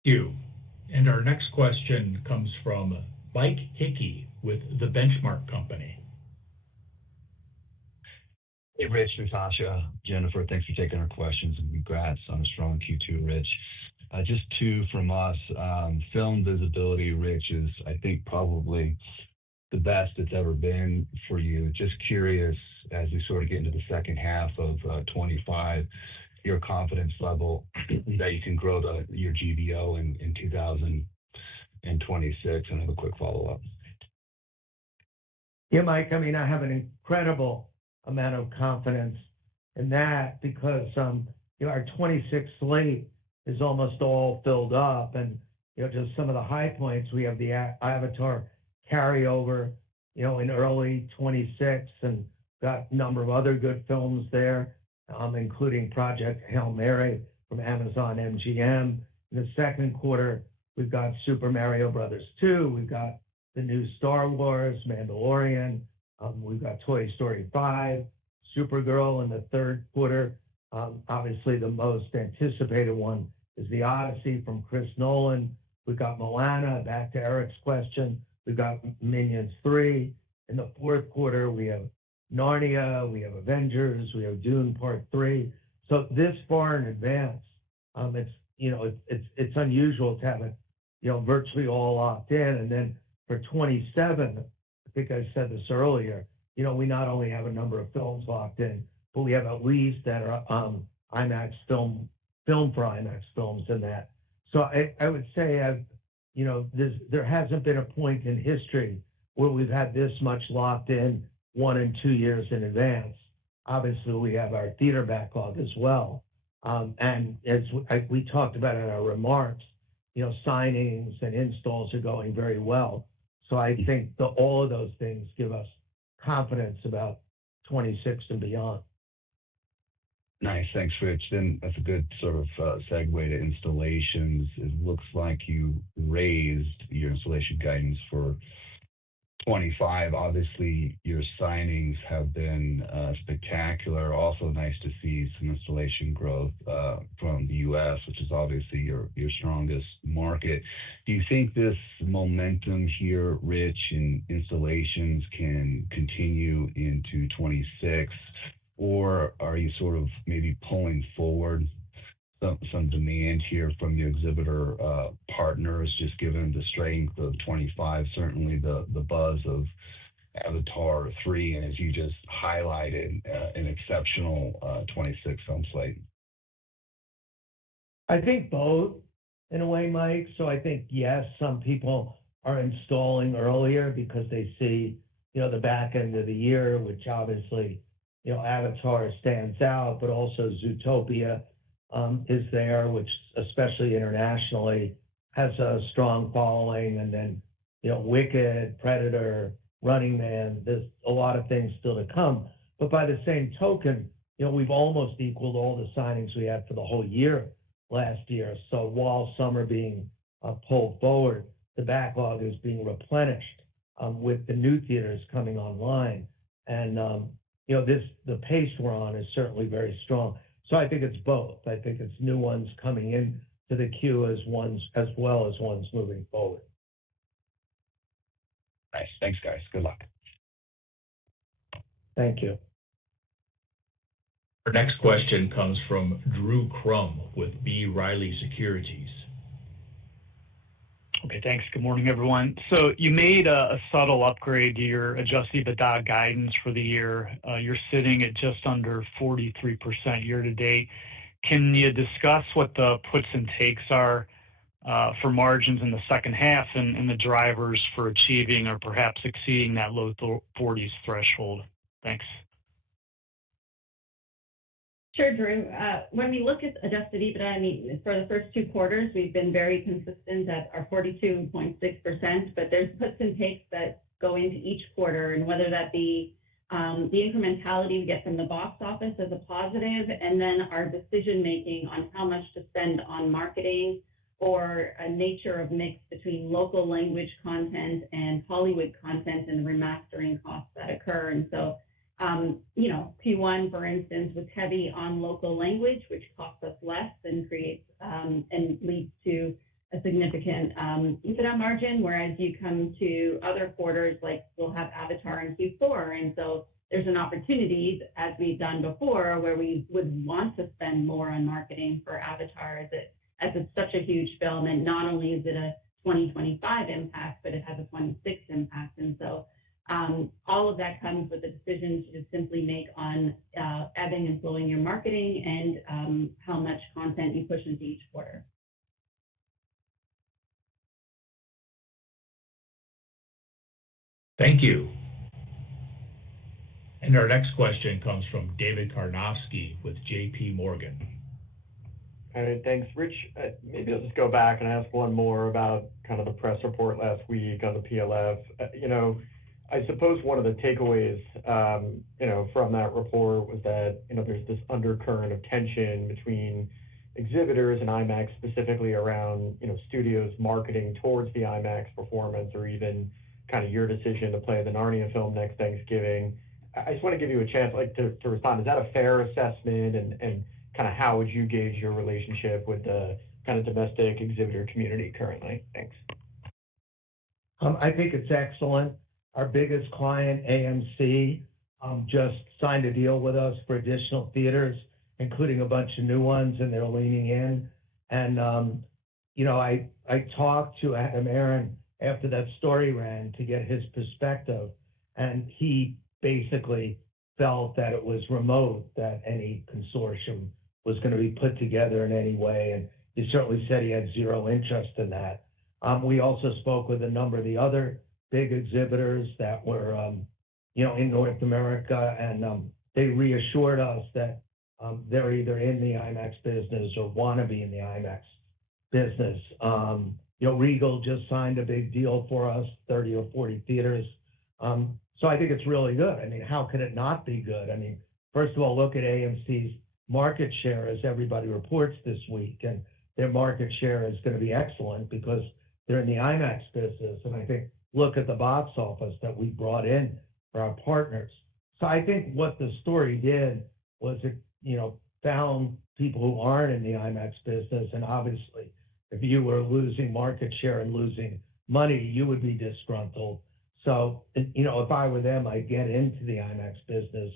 you. And our next question comes from Mike Hickey with The Benchmark Company. Hey, Rich, Natasha, Jennifer, thanks for taking our questions and congrats on a strong Q2, Rich. Just two from us. Film visibility, Rich, is, I think, probably the best it's ever been for you. Just curious, as we sort of get into the second half of 25, your confidence level that you can grow your GBO in 2026, and I have a quick follow-up. Yeah, Mike, I mean, I have an incredible amount of confidence in that because our 26 slate is almost all filled up, and just some of the high points, we have the Avatar carryover in early 26, and got a number of other good films there, including Project Hail Mary from Amazon MGM. In the second quarter, we've got Super Mario Brothers 2, we've got the new Star Wars, Mandalorian, we've got Toy Story 5, Supergirl in the third quarter. Obviously, the most anticipated one is The Odyssey from Chris Nolan. We've got Moana, back to Eric's question. We've got Minions 3. In the fourth quarter, we have Narnia, we have Avengers, we have Dune Part 3. So this far in advance, it's unusual to have it, virtually all locked in. And then for 27, I think I said this earlier, we not only have a number of films locked in, but we have at least that are IMAX film for IMAX films in that. So I would say there hasn't been a point in history where we've had this much locked in 1 and 2 years in advance. Obviously, we have our theater backlog as well. And as we talked about in our remarks, signings and installs are going very well. So I think all of those things give us confidence about 26 and beyond. Nice. Thanks, Rich. Then that's a good sort of segue to installations. It looks like you raised your installation guidance for 25. Obviously, your signings have been spectacular. Also nice to see some installation growth from the U.S., which is obviously your strongest market. Do you think this momentum here, Rich, in installations can continue into 26? Or are you sort of maybe pulling forward some demand here from your exhibitor partners, just given the strength of 25, certainly the buzz of Avatar 3, and as you just highlighted, an exceptional 26 film slate? I think both in a way, Mike. So I think, yes, some people are installing earlier because they see, the back end of the year, which obviously, Avatar stands out, but also Zootopia is there, which especially internationally has a strong following. And then, Wicked, Predator, Running Man, there's a lot of things still to come. But by the same token, we've almost equaled all the signings we had for the whole year last year. So while some are being pulled forward, the backlog is being replenished with the new theaters coming online. And, the pace we're on is certainly very strong. So I think it's both. I think it's new ones coming in to the queue as well as ones moving forward. Nice. Thanks, guys. Good luck. Thank you. Our next question comes from Drew Crum with B. Riley Securities. Okay, thanks. Good morning, everyone. So you made a subtle upgrade to your adjusted EBITDA guidance for the year. You're sitting at just under 43% year to date. Can you discuss what the puts and takes are for margins in the second half and the drivers for achieving or perhaps exceeding that low 40s threshold? Thanks. Sure, Drew. When we look at adjusted EBITDA, for the first 2 quarters, we've been very consistent at our 42.6%, but there's puts and takes that go into each quarter, and whether that be the incrementality we get from the box office as a positive, and then our decision-making on how much to spend on marketing or a nature of mix between local language content and Hollywood content and the remastering costs that occur. And so, Q1, for instance, was heavy on local language, which costs us less and creates and leads to a significant EBITDA margin, whereas you come to other quarters, like we'll have Avatar in Q4. And so there's an opportunity, as we've done before, where we would want to spend more on marketing for Avatar as it's such a huge film. And not only is it a 2025 impact, but it has a 26 impact. And so all of that comes with the decision to just simply make on ebbing and flowing your marketing and how much content you push into each quarter. Thank you. And our next question comes from David Karnovsky with JP Morgan. All right, thanks. Rich, maybe I'll just go back and ask one more about kind of the press report last week on the PLF. I suppose one of the takeaways, from that report was that, there's this undercurrent of tension between exhibitors and IMAX, specifically around, studios marketing towards the IMAX performance, or even kind of your decision to play the Narnia film next Thanksgiving. I just want to give you a chance, to respond. Is that a fair assessment, and kind of how would you gauge your relationship with the kind of domestic exhibitor community currently? Thanks. I think it's excellent. Our biggest client, AMC, just signed a deal with us for additional theaters, including a bunch of new ones, and they're leaning in. And, I talked to Adam Aaron after that story ran to get his perspective, and he basically felt that it was remote that any consortium was going to be put together in any way, and he certainly said he had zero interest in that. We also spoke with a number of the other big exhibitors that were, in North America, and they reassured us that they're either in the IMAX business or want to be in the IMAX business. Regal just signed a big deal for us, 30 or 40 theaters. So I think it's really good. I mean, how could it not be good? I mean, first of all, look at AMC's market share as everybody reports this week, and their market share is going to be excellent because they're in the IMAX business. And I think, look at the box office that we brought in for our partners. So I think what the story did was it, found people who aren't in the IMAX business. And obviously, if you were losing market share and losing money, you would be disgruntled. So, if I were them, I'd get into the IMAX business,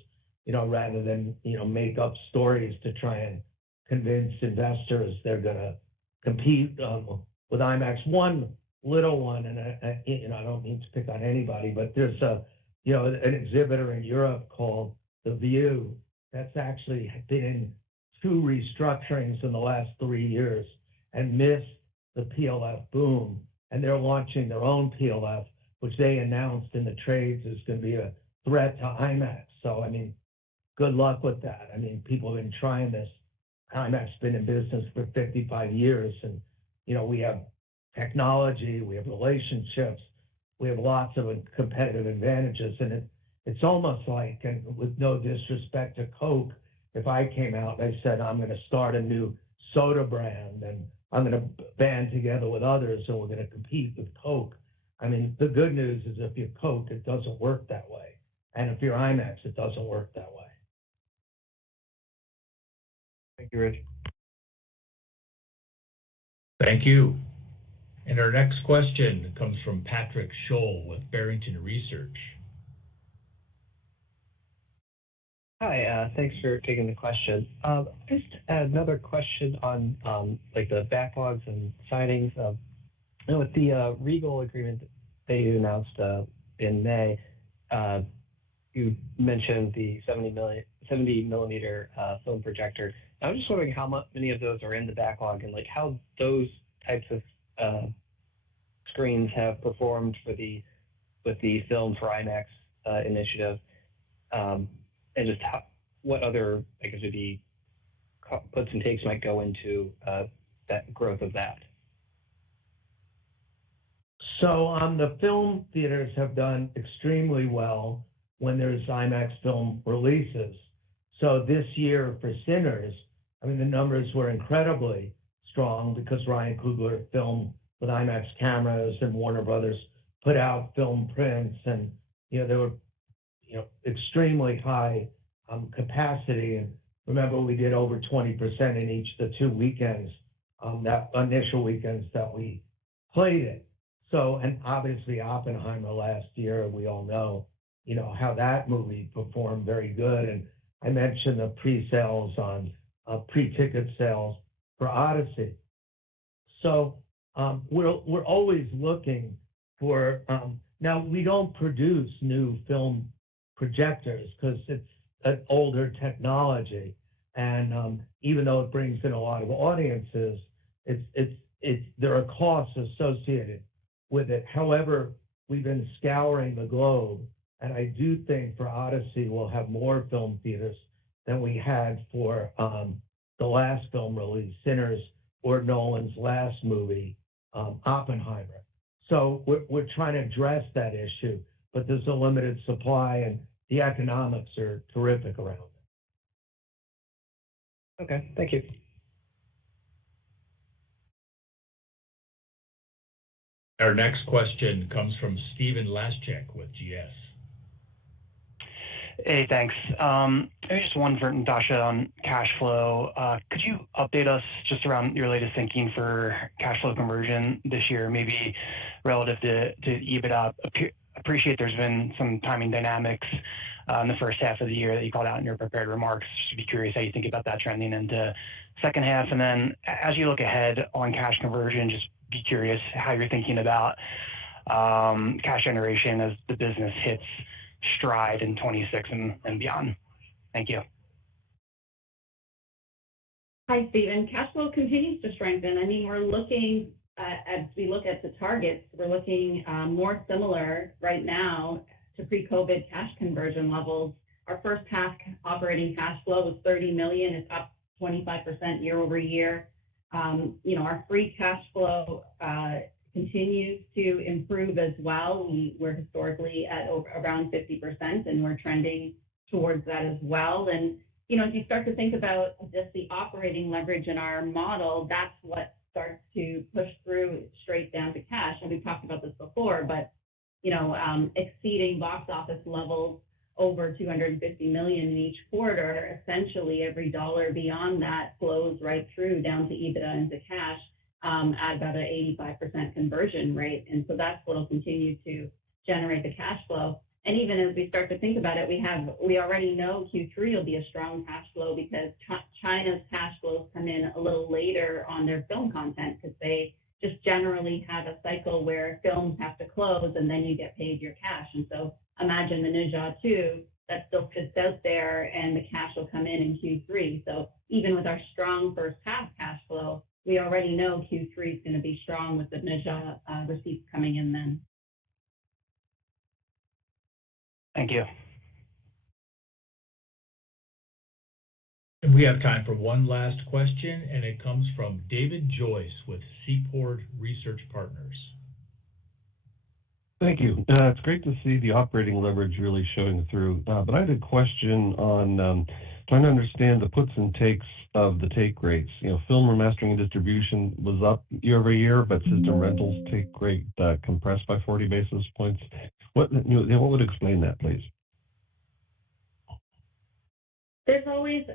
rather than, make up stories to try and convince investors they're going to compete with IMAX. One little one, and I don't mean to pick on anybody, but there's an exhibitor in Europe called The View that's actually been in 2 restructurings in the last 3 years and missed the PLF boom. And they're launching their own PLF, which they announced in the trades is going to be a threat to IMAX. So, I mean, good luck with that. I mean, people have been trying this. IMAX has been in business for 55 years, and, we have technology, we have relationships, we have lots of competitive advantages. And it's almost like, and with no disrespect to Coke, if I came out and I said, I'm going to start a new soda brand, and I'm going to band together with others, and we're going to compete with Coke. I mean, the good news is if you're Coke, it doesn't work that way. And if you're IMAX, it doesn't work that way. Thank you, Rich. Thank you. And our next question comes from Patrick Scholl with Barrington Research. Hi, thanks for taking the question. Just another question on the backlogs and signings. With the Regal agreement that you announced in May, you mentioned the 70 millimeter film projector. I was just wondering how many of those are in the backlog, and how those types of screens have performed with the Film for IMAX initiative, and just what other, maybe puts and takes might go into that growth of that. So the film theaters have done extremely well when there's IMAX film releases. So this year for Sinners, the numbers were incredibly strong because Ryan Coogler filmed with IMAX cameras, and Warner Brothers put out film prints, and they were extremely high capacity. And remember, we did over 20% in each of the 2 weekends that initial weekends that we played it. So, and obviously Oppenheimer last year, we all know, how that movie performed very good. And I mentioned the pre-sales on pre-ticket sales for Odyssey. So we're always looking for, now we don't produce new film projectors because it's an older technology. And even though it brings in a lot of audiences, there are costs associated with it. However, we've been scouring the globe, and I do think for Odyssey we'll have more film theaters than we had for the last film release, Sinners, or Nolan's last movie, Oppenheimer. So we're trying to address that issue, but there's a limited supply, and the economics are terrific around it. Okay, thank you. Our next question comes from Stephen Laszczyk with GS. Hey, thanks. Maybe just one for Natasha on cash flow. Could you update us just around your latest thinking for cash flow conversion this year, maybe relative to EBITDA? Appreciate there's been some timing dynamics in the first half of the year that you called out in your prepared remarks. Just be curious how you think about that trending into second half. And then as you look ahead on cash conversion, just be curious how you're thinking about cash generation as the business hits stride in 26 and beyond. Thank you. Hi, Stephen. Cash flow continues to strengthen. I mean, we're looking as we look at the targets, we're looking more similar right now to pre-COVID cash conversion levels. Our first half operating cash flow was $30 million. It's up 25% year over year. Our free cash flow continues to improve as well. We're historically at around 50%, and we're trending towards that as well. And, as you start to think about just the operating leverage in our model, that's what starts to push through straight down to cash. And we've talked about this before, but, exceeding box office levels over $250 million in each quarter, essentially every dollar beyond that flows right through down to EBITDA and to cash at about an 85% conversion rate. And so that's what will continue to generate the cash flow. And even as we start to think about it, we already know Q3 will be a strong cash flow because China's cash flows come in a little later on their film content because they just generally have a cycle where films have to close and then you get paid your cash. And so imagine the Ninja 2 that still sits out there and the cash will come in Q3. So even with our strong first half cash flow, we already know Q3 is going to be strong with the Ninja receipts coming in then. Thank you. And we have time for one last question, and it comes from David Joyce with Seaport Research Partners. Thank you. It's great to see the operating leverage really showing through. But I had a question on trying to understand the puts and takes of the take rates. Film remastering and distribution was up year over year, but system rentals take rate compressed by 40 basis points. What would explain that, please? There's always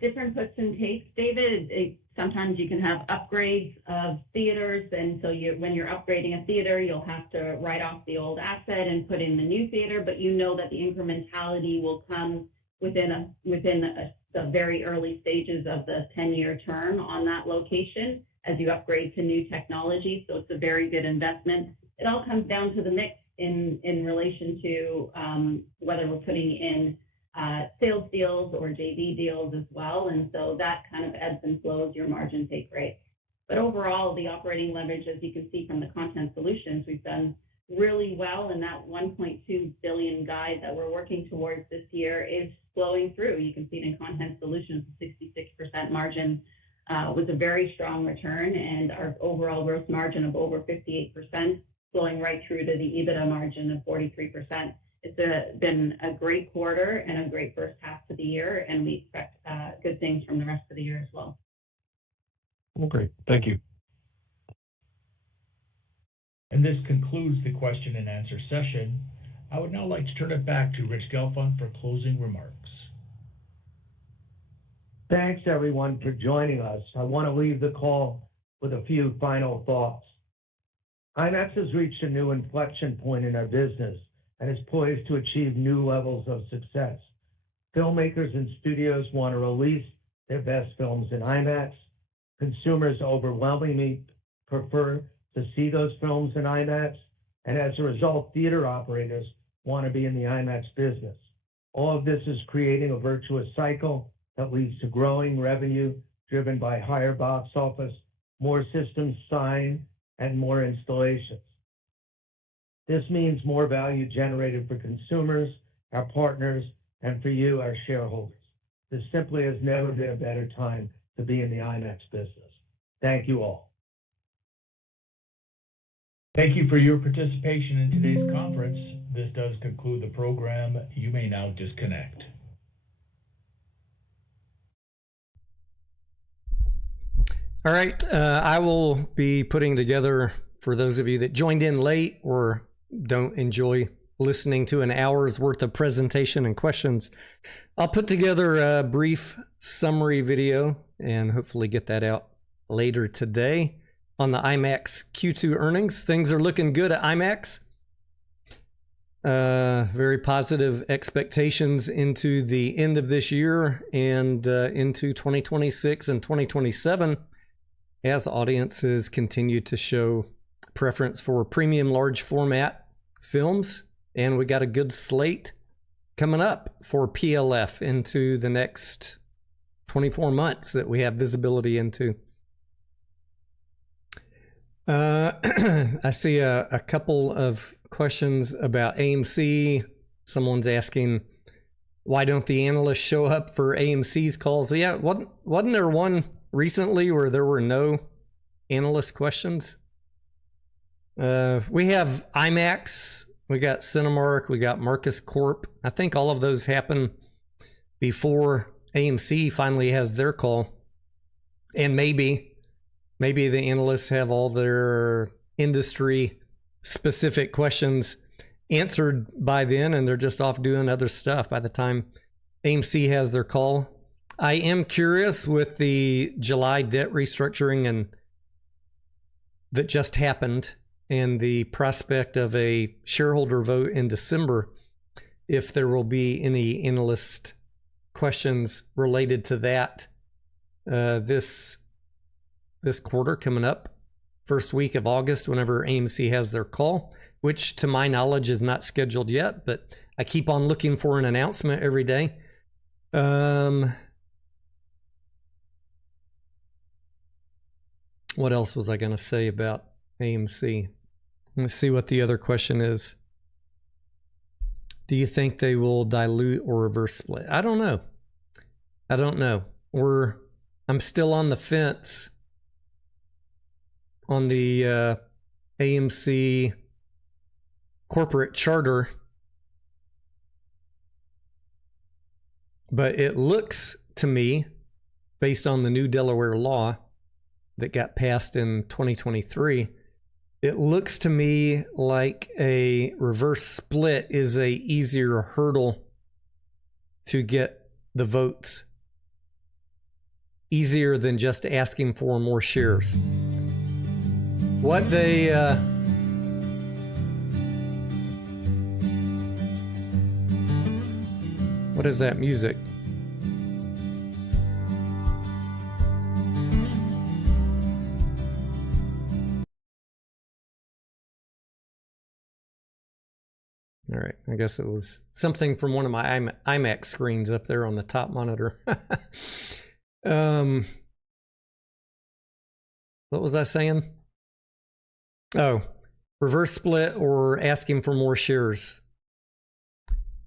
different puts and takes, David. Sometimes you can have upgrades of theaters, and so when you're upgrading a theater, you'll have to write off the old asset and put in the new theater, but you know that the incrementality will come within the very early stages of the 10-year term on that location as you upgrade to new technology. So it's a very good investment. It all comes down to the mix in relation to whether we're putting in sales deals or JV deals as well. And so that kind of ebbs and flows your margin take rate. But overall, the operating leverage, as you can see from the content solutions, we've done really well, and that $1.2 billion guide that we're working towards this year is flowing through. You can see it in content solutions, 66% margin was a very strong return, and our overall gross margin of over 58% flowing right through to the EBITDA margin of 43%. It's been a great quarter and a great first half of the year, and we expect good things from the rest of the year as well. Well, great. Thank you. And this concludes the question and answer session. I would now like to turn it back to Rich Gelfond for closing remarks. Thanks, everyone, for joining us. I want to leave the call with a few final thoughts. IMAX has reached a new inflection point in our business and is poised to achieve new levels of success. Filmmakers and studios want to release their best films in IMAX. Consumers overwhelmingly prefer to see those films in IMAX, and as a result, theater operators want to be in the IMAX business. All of this is creating a virtuous cycle that leads to growing revenue driven by higher box office, more systems signed, and more installations. This means more value generated for consumers, our partners, and for you, our shareholders. There simply has never been a better time to be in the IMAX business. Thank you all. Thank you for your participation in today's conference. This does conclude the program. You may now disconnect. All right, I will be putting together, for those of you that joined in late or don't enjoy listening to an hour's worth of presentation and questions, I'll put together a brief summary video and hopefully get that out later today on the IMAX Q2 earnings. Things are looking good at IMAX. Very positive expectations into the end of this year and into 2026 and 2027 as audiences continue to show preference for premium large format films. And we got a good slate coming up for PLF into the next 24 months that we have visibility into. I see a couple of questions about AMC. Someone's asking, why don't the analysts show up for AMC's calls? Yeah, wasn't there one recently where there were no analyst questions? We have IMAX, we got Cinemark, we got Marcus Corp. I think all of those happen before AMC finally has their call. And maybe the analysts have all their industry specific questions answered by then and they're just off doing other stuff by the time AMC has their call. I am curious with the July debt restructuring and that just happened and the prospect of a shareholder vote in December, if there will be any analyst questions related to that this quarter coming up, first week of August, whenever AMC has their call, which to my knowledge is not scheduled yet, but I keep on looking for an announcement every day. What else was I going to say about AMC? Let's see what the other question is. Do you think they will dilute or reverse split? I don't know. I'm still on the fence on the AMC corporate charter, but it looks to me, based on the new Delaware law that got passed in 2023, it looks to me like a reverse split is a easier hurdle to get the votes. Easier than just asking for more shares. What is that music? All right, I guess it was something from one of my IMAX screens up there on the top monitor. What was I saying? Oh, reverse split or asking for more shares.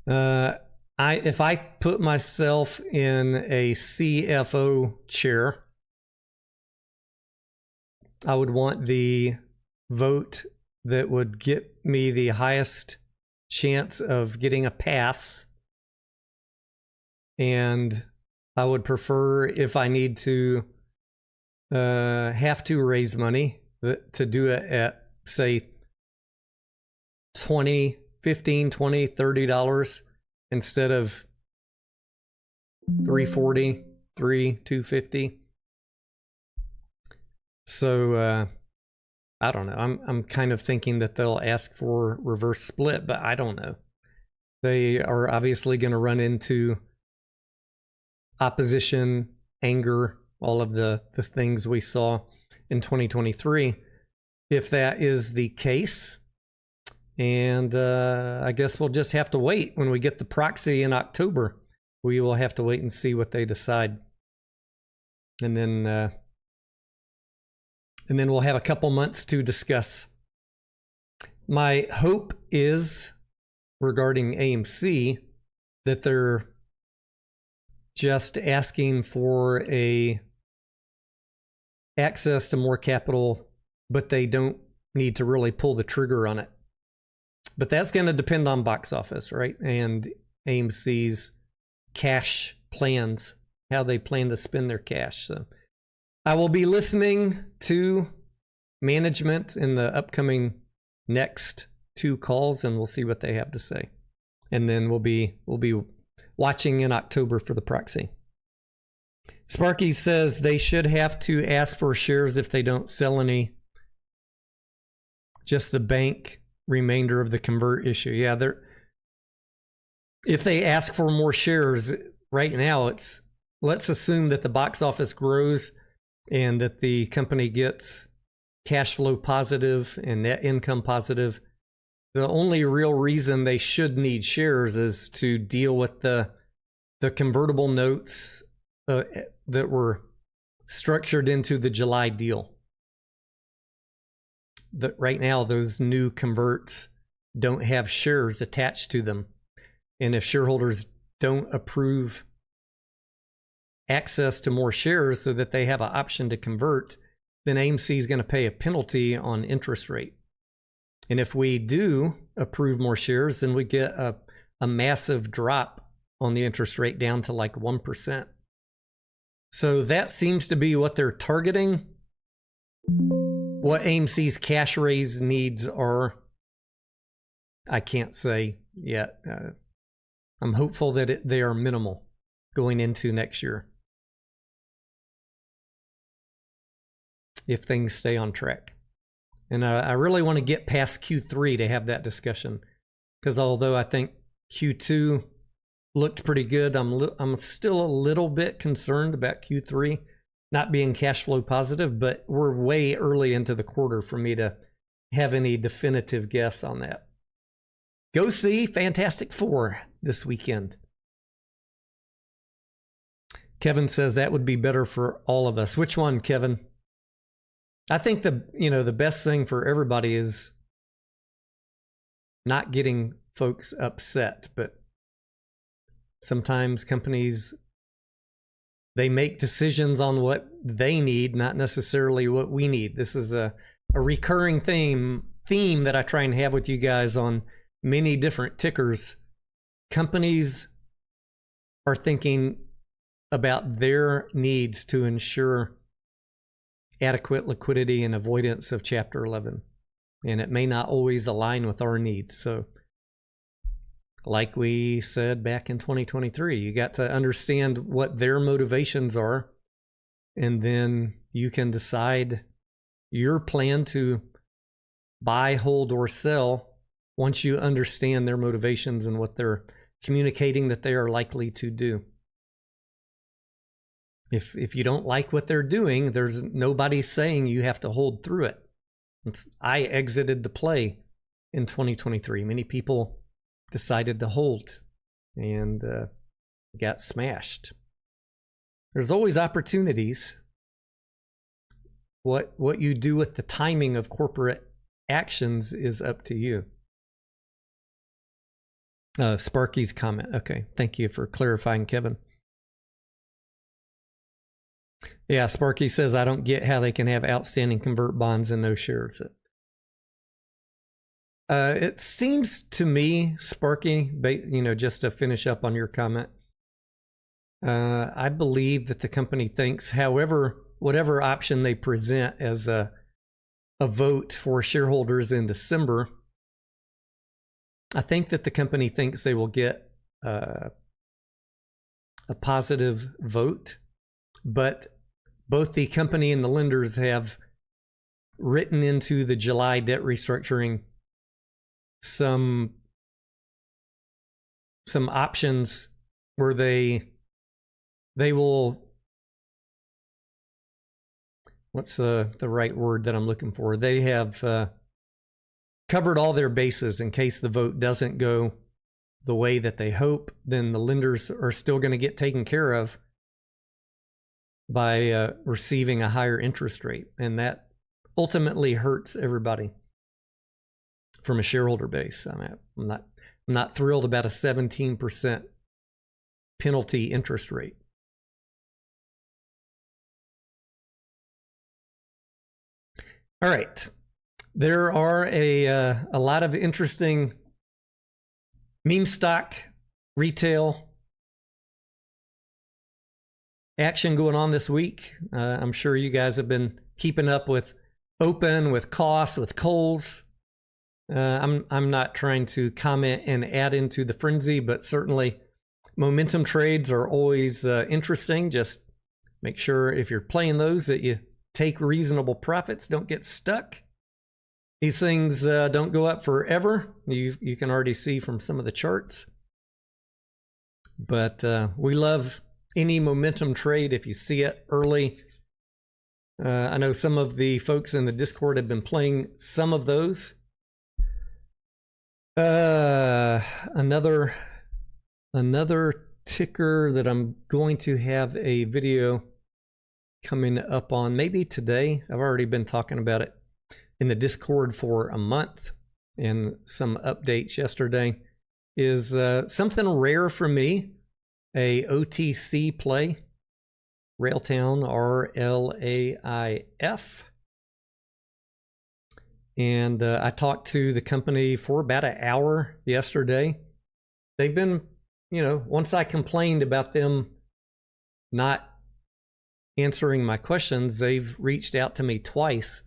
If I put myself in a CFO chair, I would want the vote that would get me the highest chance of getting a pass. And I would prefer, if I need to have to raise money, to do it at, say, $20, $15, $20, $30 instead of $340, $250. So I don't know. I'm kind of thinking that they'll ask for reverse split, but I don't know. They are obviously going to run into opposition, anger, all of the things we saw in 2023. If that is the case, and I guess we'll just have to wait when we get the proxy in October. We will have to wait and see what they decide. And then we'll have a couple months to discuss. My hope is, regarding AMC, that they're just asking for access to more capital, but they don't need to really pull the trigger on it. But that's going to depend on box office, right? And AMC's cash plans, how they plan to spend their cash. So I will be listening to management in the upcoming next 2 calls, and we'll see what they have to say. And then we'll be watching in October for the proxy. Sparky says they should have to ask for shares if they don't sell any. Just the bank remainder of the convert issue. Yeah, if they ask for more shares right now, let's assume that the box office grows and that the company gets cash flow positive and net income positive. The only real reason they should need shares is to deal with the convertible notes that were structured into the July deal. That right now, those new converts don't have shares attached to them. And if shareholders don't approve access to more shares so that they have an option to convert, then AMC is going to pay a penalty on interest rate. And if we do approve more shares, then we get a massive drop on the interest rate down to like 1%. So that seems to be what they're targeting. What AMC's cash raise needs are, I can't say yet. I'm hopeful that they are minimal going into next year, if things stay on track. And I really want to get past Q3 to have that discussion, because although I think Q2 looked pretty good, I'm still a little bit concerned about Q3 not being cash flow positive, but we're way early into the quarter for me to have any definitive guess on that. Go see Fantastic Four this weekend. Kevin says that would be better for all of us. Which one, Kevin? I think the best thing for everybody is not getting folks upset, but sometimes companies, they make decisions on what they need, not necessarily what we need. This is a recurring theme that I try and have with you guys on many different tickers. Companies are thinking about their needs to ensure adequate liquidity and avoidance of Chapter 11. And it may not always align with our needs. So like we said back in 2023, you got to understand what their motivations are, and then you can decide your plan to buy, hold, or sell once you understand their motivations and what they're communicating that they are likely to do. If you don't like what they're doing, there's nobody saying you have to hold through it. I exited the play in 2023. Many people decided to hold and got smashed. There's always opportunities. What you do with the timing of corporate actions is up to you. Sparky's comment. Okay, thank you for clarifying, Kevin. Yeah, Sparky says, I don't get how they can have outstanding convert bonds and no shares. It seems to me, Sparky, just to finish up on your comment, I believe that the company thinks, whatever option they present as a vote for shareholders in December, I think that the company thinks they will get a positive vote, but both the company and the lenders have written into the July debt restructuring some options where they will, what's the right word that I'm looking for? They have covered all their bases in case the vote doesn't go the way that they hope. Then the lenders are still going to get taken care of by receiving a higher interest rate. And that ultimately hurts everybody from a shareholder base. I mean, I'm not thrilled about a 17% penalty interest rate. All right. There are a lot of interesting meme stock, retail action going on this week. I'm sure you guys have been keeping up with open, with costs, with Kohl's. I'm not trying to comment and add into the frenzy, but certainly momentum trades are always interesting. Just make sure if you're playing those that you take reasonable profits, don't get stuck. These things don't go up forever. You can already see from some of the charts. But we love any momentum trade if you see it early. I know some of the folks in the Discord have been playing some of those. Another ticker that I'm going to have a video coming up on maybe today. I've already been talking about it in the Discord for a month, and some updates yesterday is something rare for me, a OTC play, Railtown, RLAIF. And I talked to the company for about an hour yesterday. They've been, once I complained about them not answering my questions, they've reached out to me twice,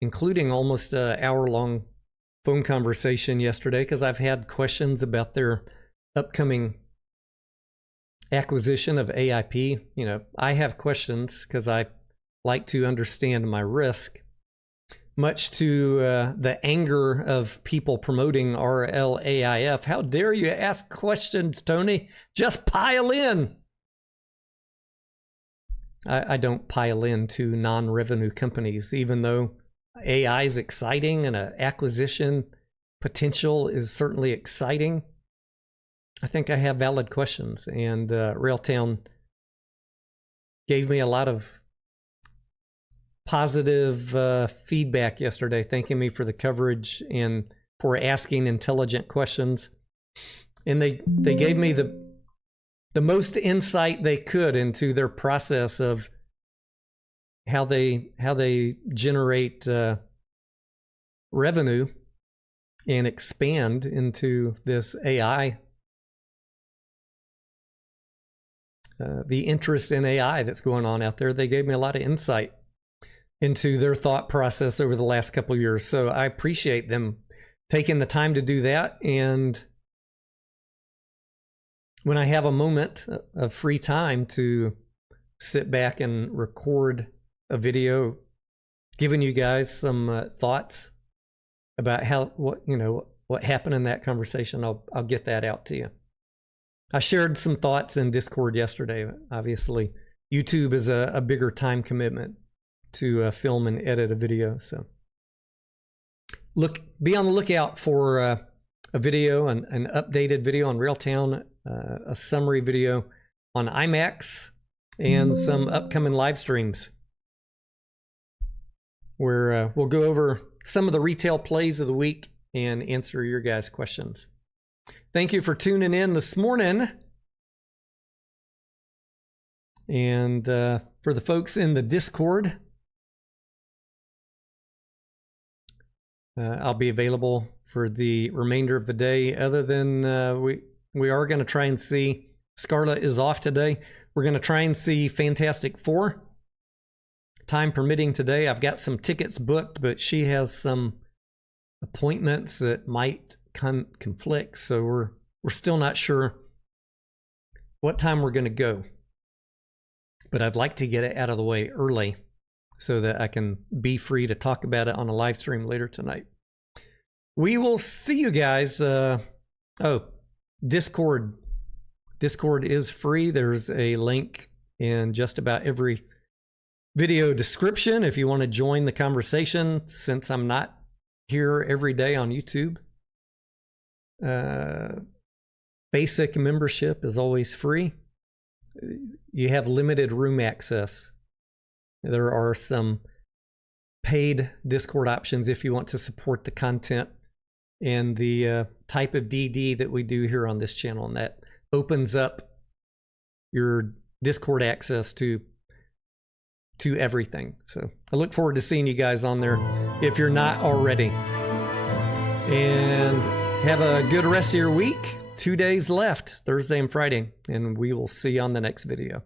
including almost an hour-long phone conversation yesterday, because I've had questions about their upcoming acquisition of AIP. I have questions because I like to understand my risk, much to the anger of people promoting RLAIF. How dare you ask questions, Tony? Just pile in. I don't pile into non-revenue companies, even though AI is exciting and an acquisition potential is certainly exciting. I think I have valid questions, and Railtown gave me a lot of positive feedback yesterday, thanking me for the coverage and for asking intelligent questions. And they gave me the most insight they could into their process of how they generate revenue and expand into this AI. The interest in AI that's going on out there. They gave me a lot of insight into their thought process over the last couple of years. So I appreciate them taking the time to do that. And when I have a moment of free time to sit back and record a video, giving you guys some thoughts about what happened in that conversation, I'll get that out to you. I shared some thoughts in Discord yesterday. Obviously, YouTube is a bigger time commitment to film and edit a video. So be on the lookout for a video, an updated video on Railtown, a summary video on IMAX, and some upcoming live streams where we'll go over some of the retail plays of the week and answer your guys' questions. Thank you for tuning in this morning. And for the folks in the Discord, I'll be available for the remainder of the day. Other than we are going to try and see, Scarlett is off today. We're going to try and see Fantastic Four. Time permitting today. I've got some tickets booked, but she has some appointments that might conflict. So we're still not sure what time we're going to go. But I'd like to get it out of the way early so that I can be free to talk about it on a live stream later tonight. We will see you guys. Discord. Discord is free. There's a link in just about every video description if you want to join the conversation, since I'm not here every day on YouTube. Basic membership is always free. You have limited room access. There are some paid Discord options if you want to support the content and the type of DD that we do here on this channel, and that opens up your Discord access to everything. So I look forward to seeing you guys on there if you're not already. And have a good rest of your week. 2 days left, Thursday and Friday, and we will see you on the next video.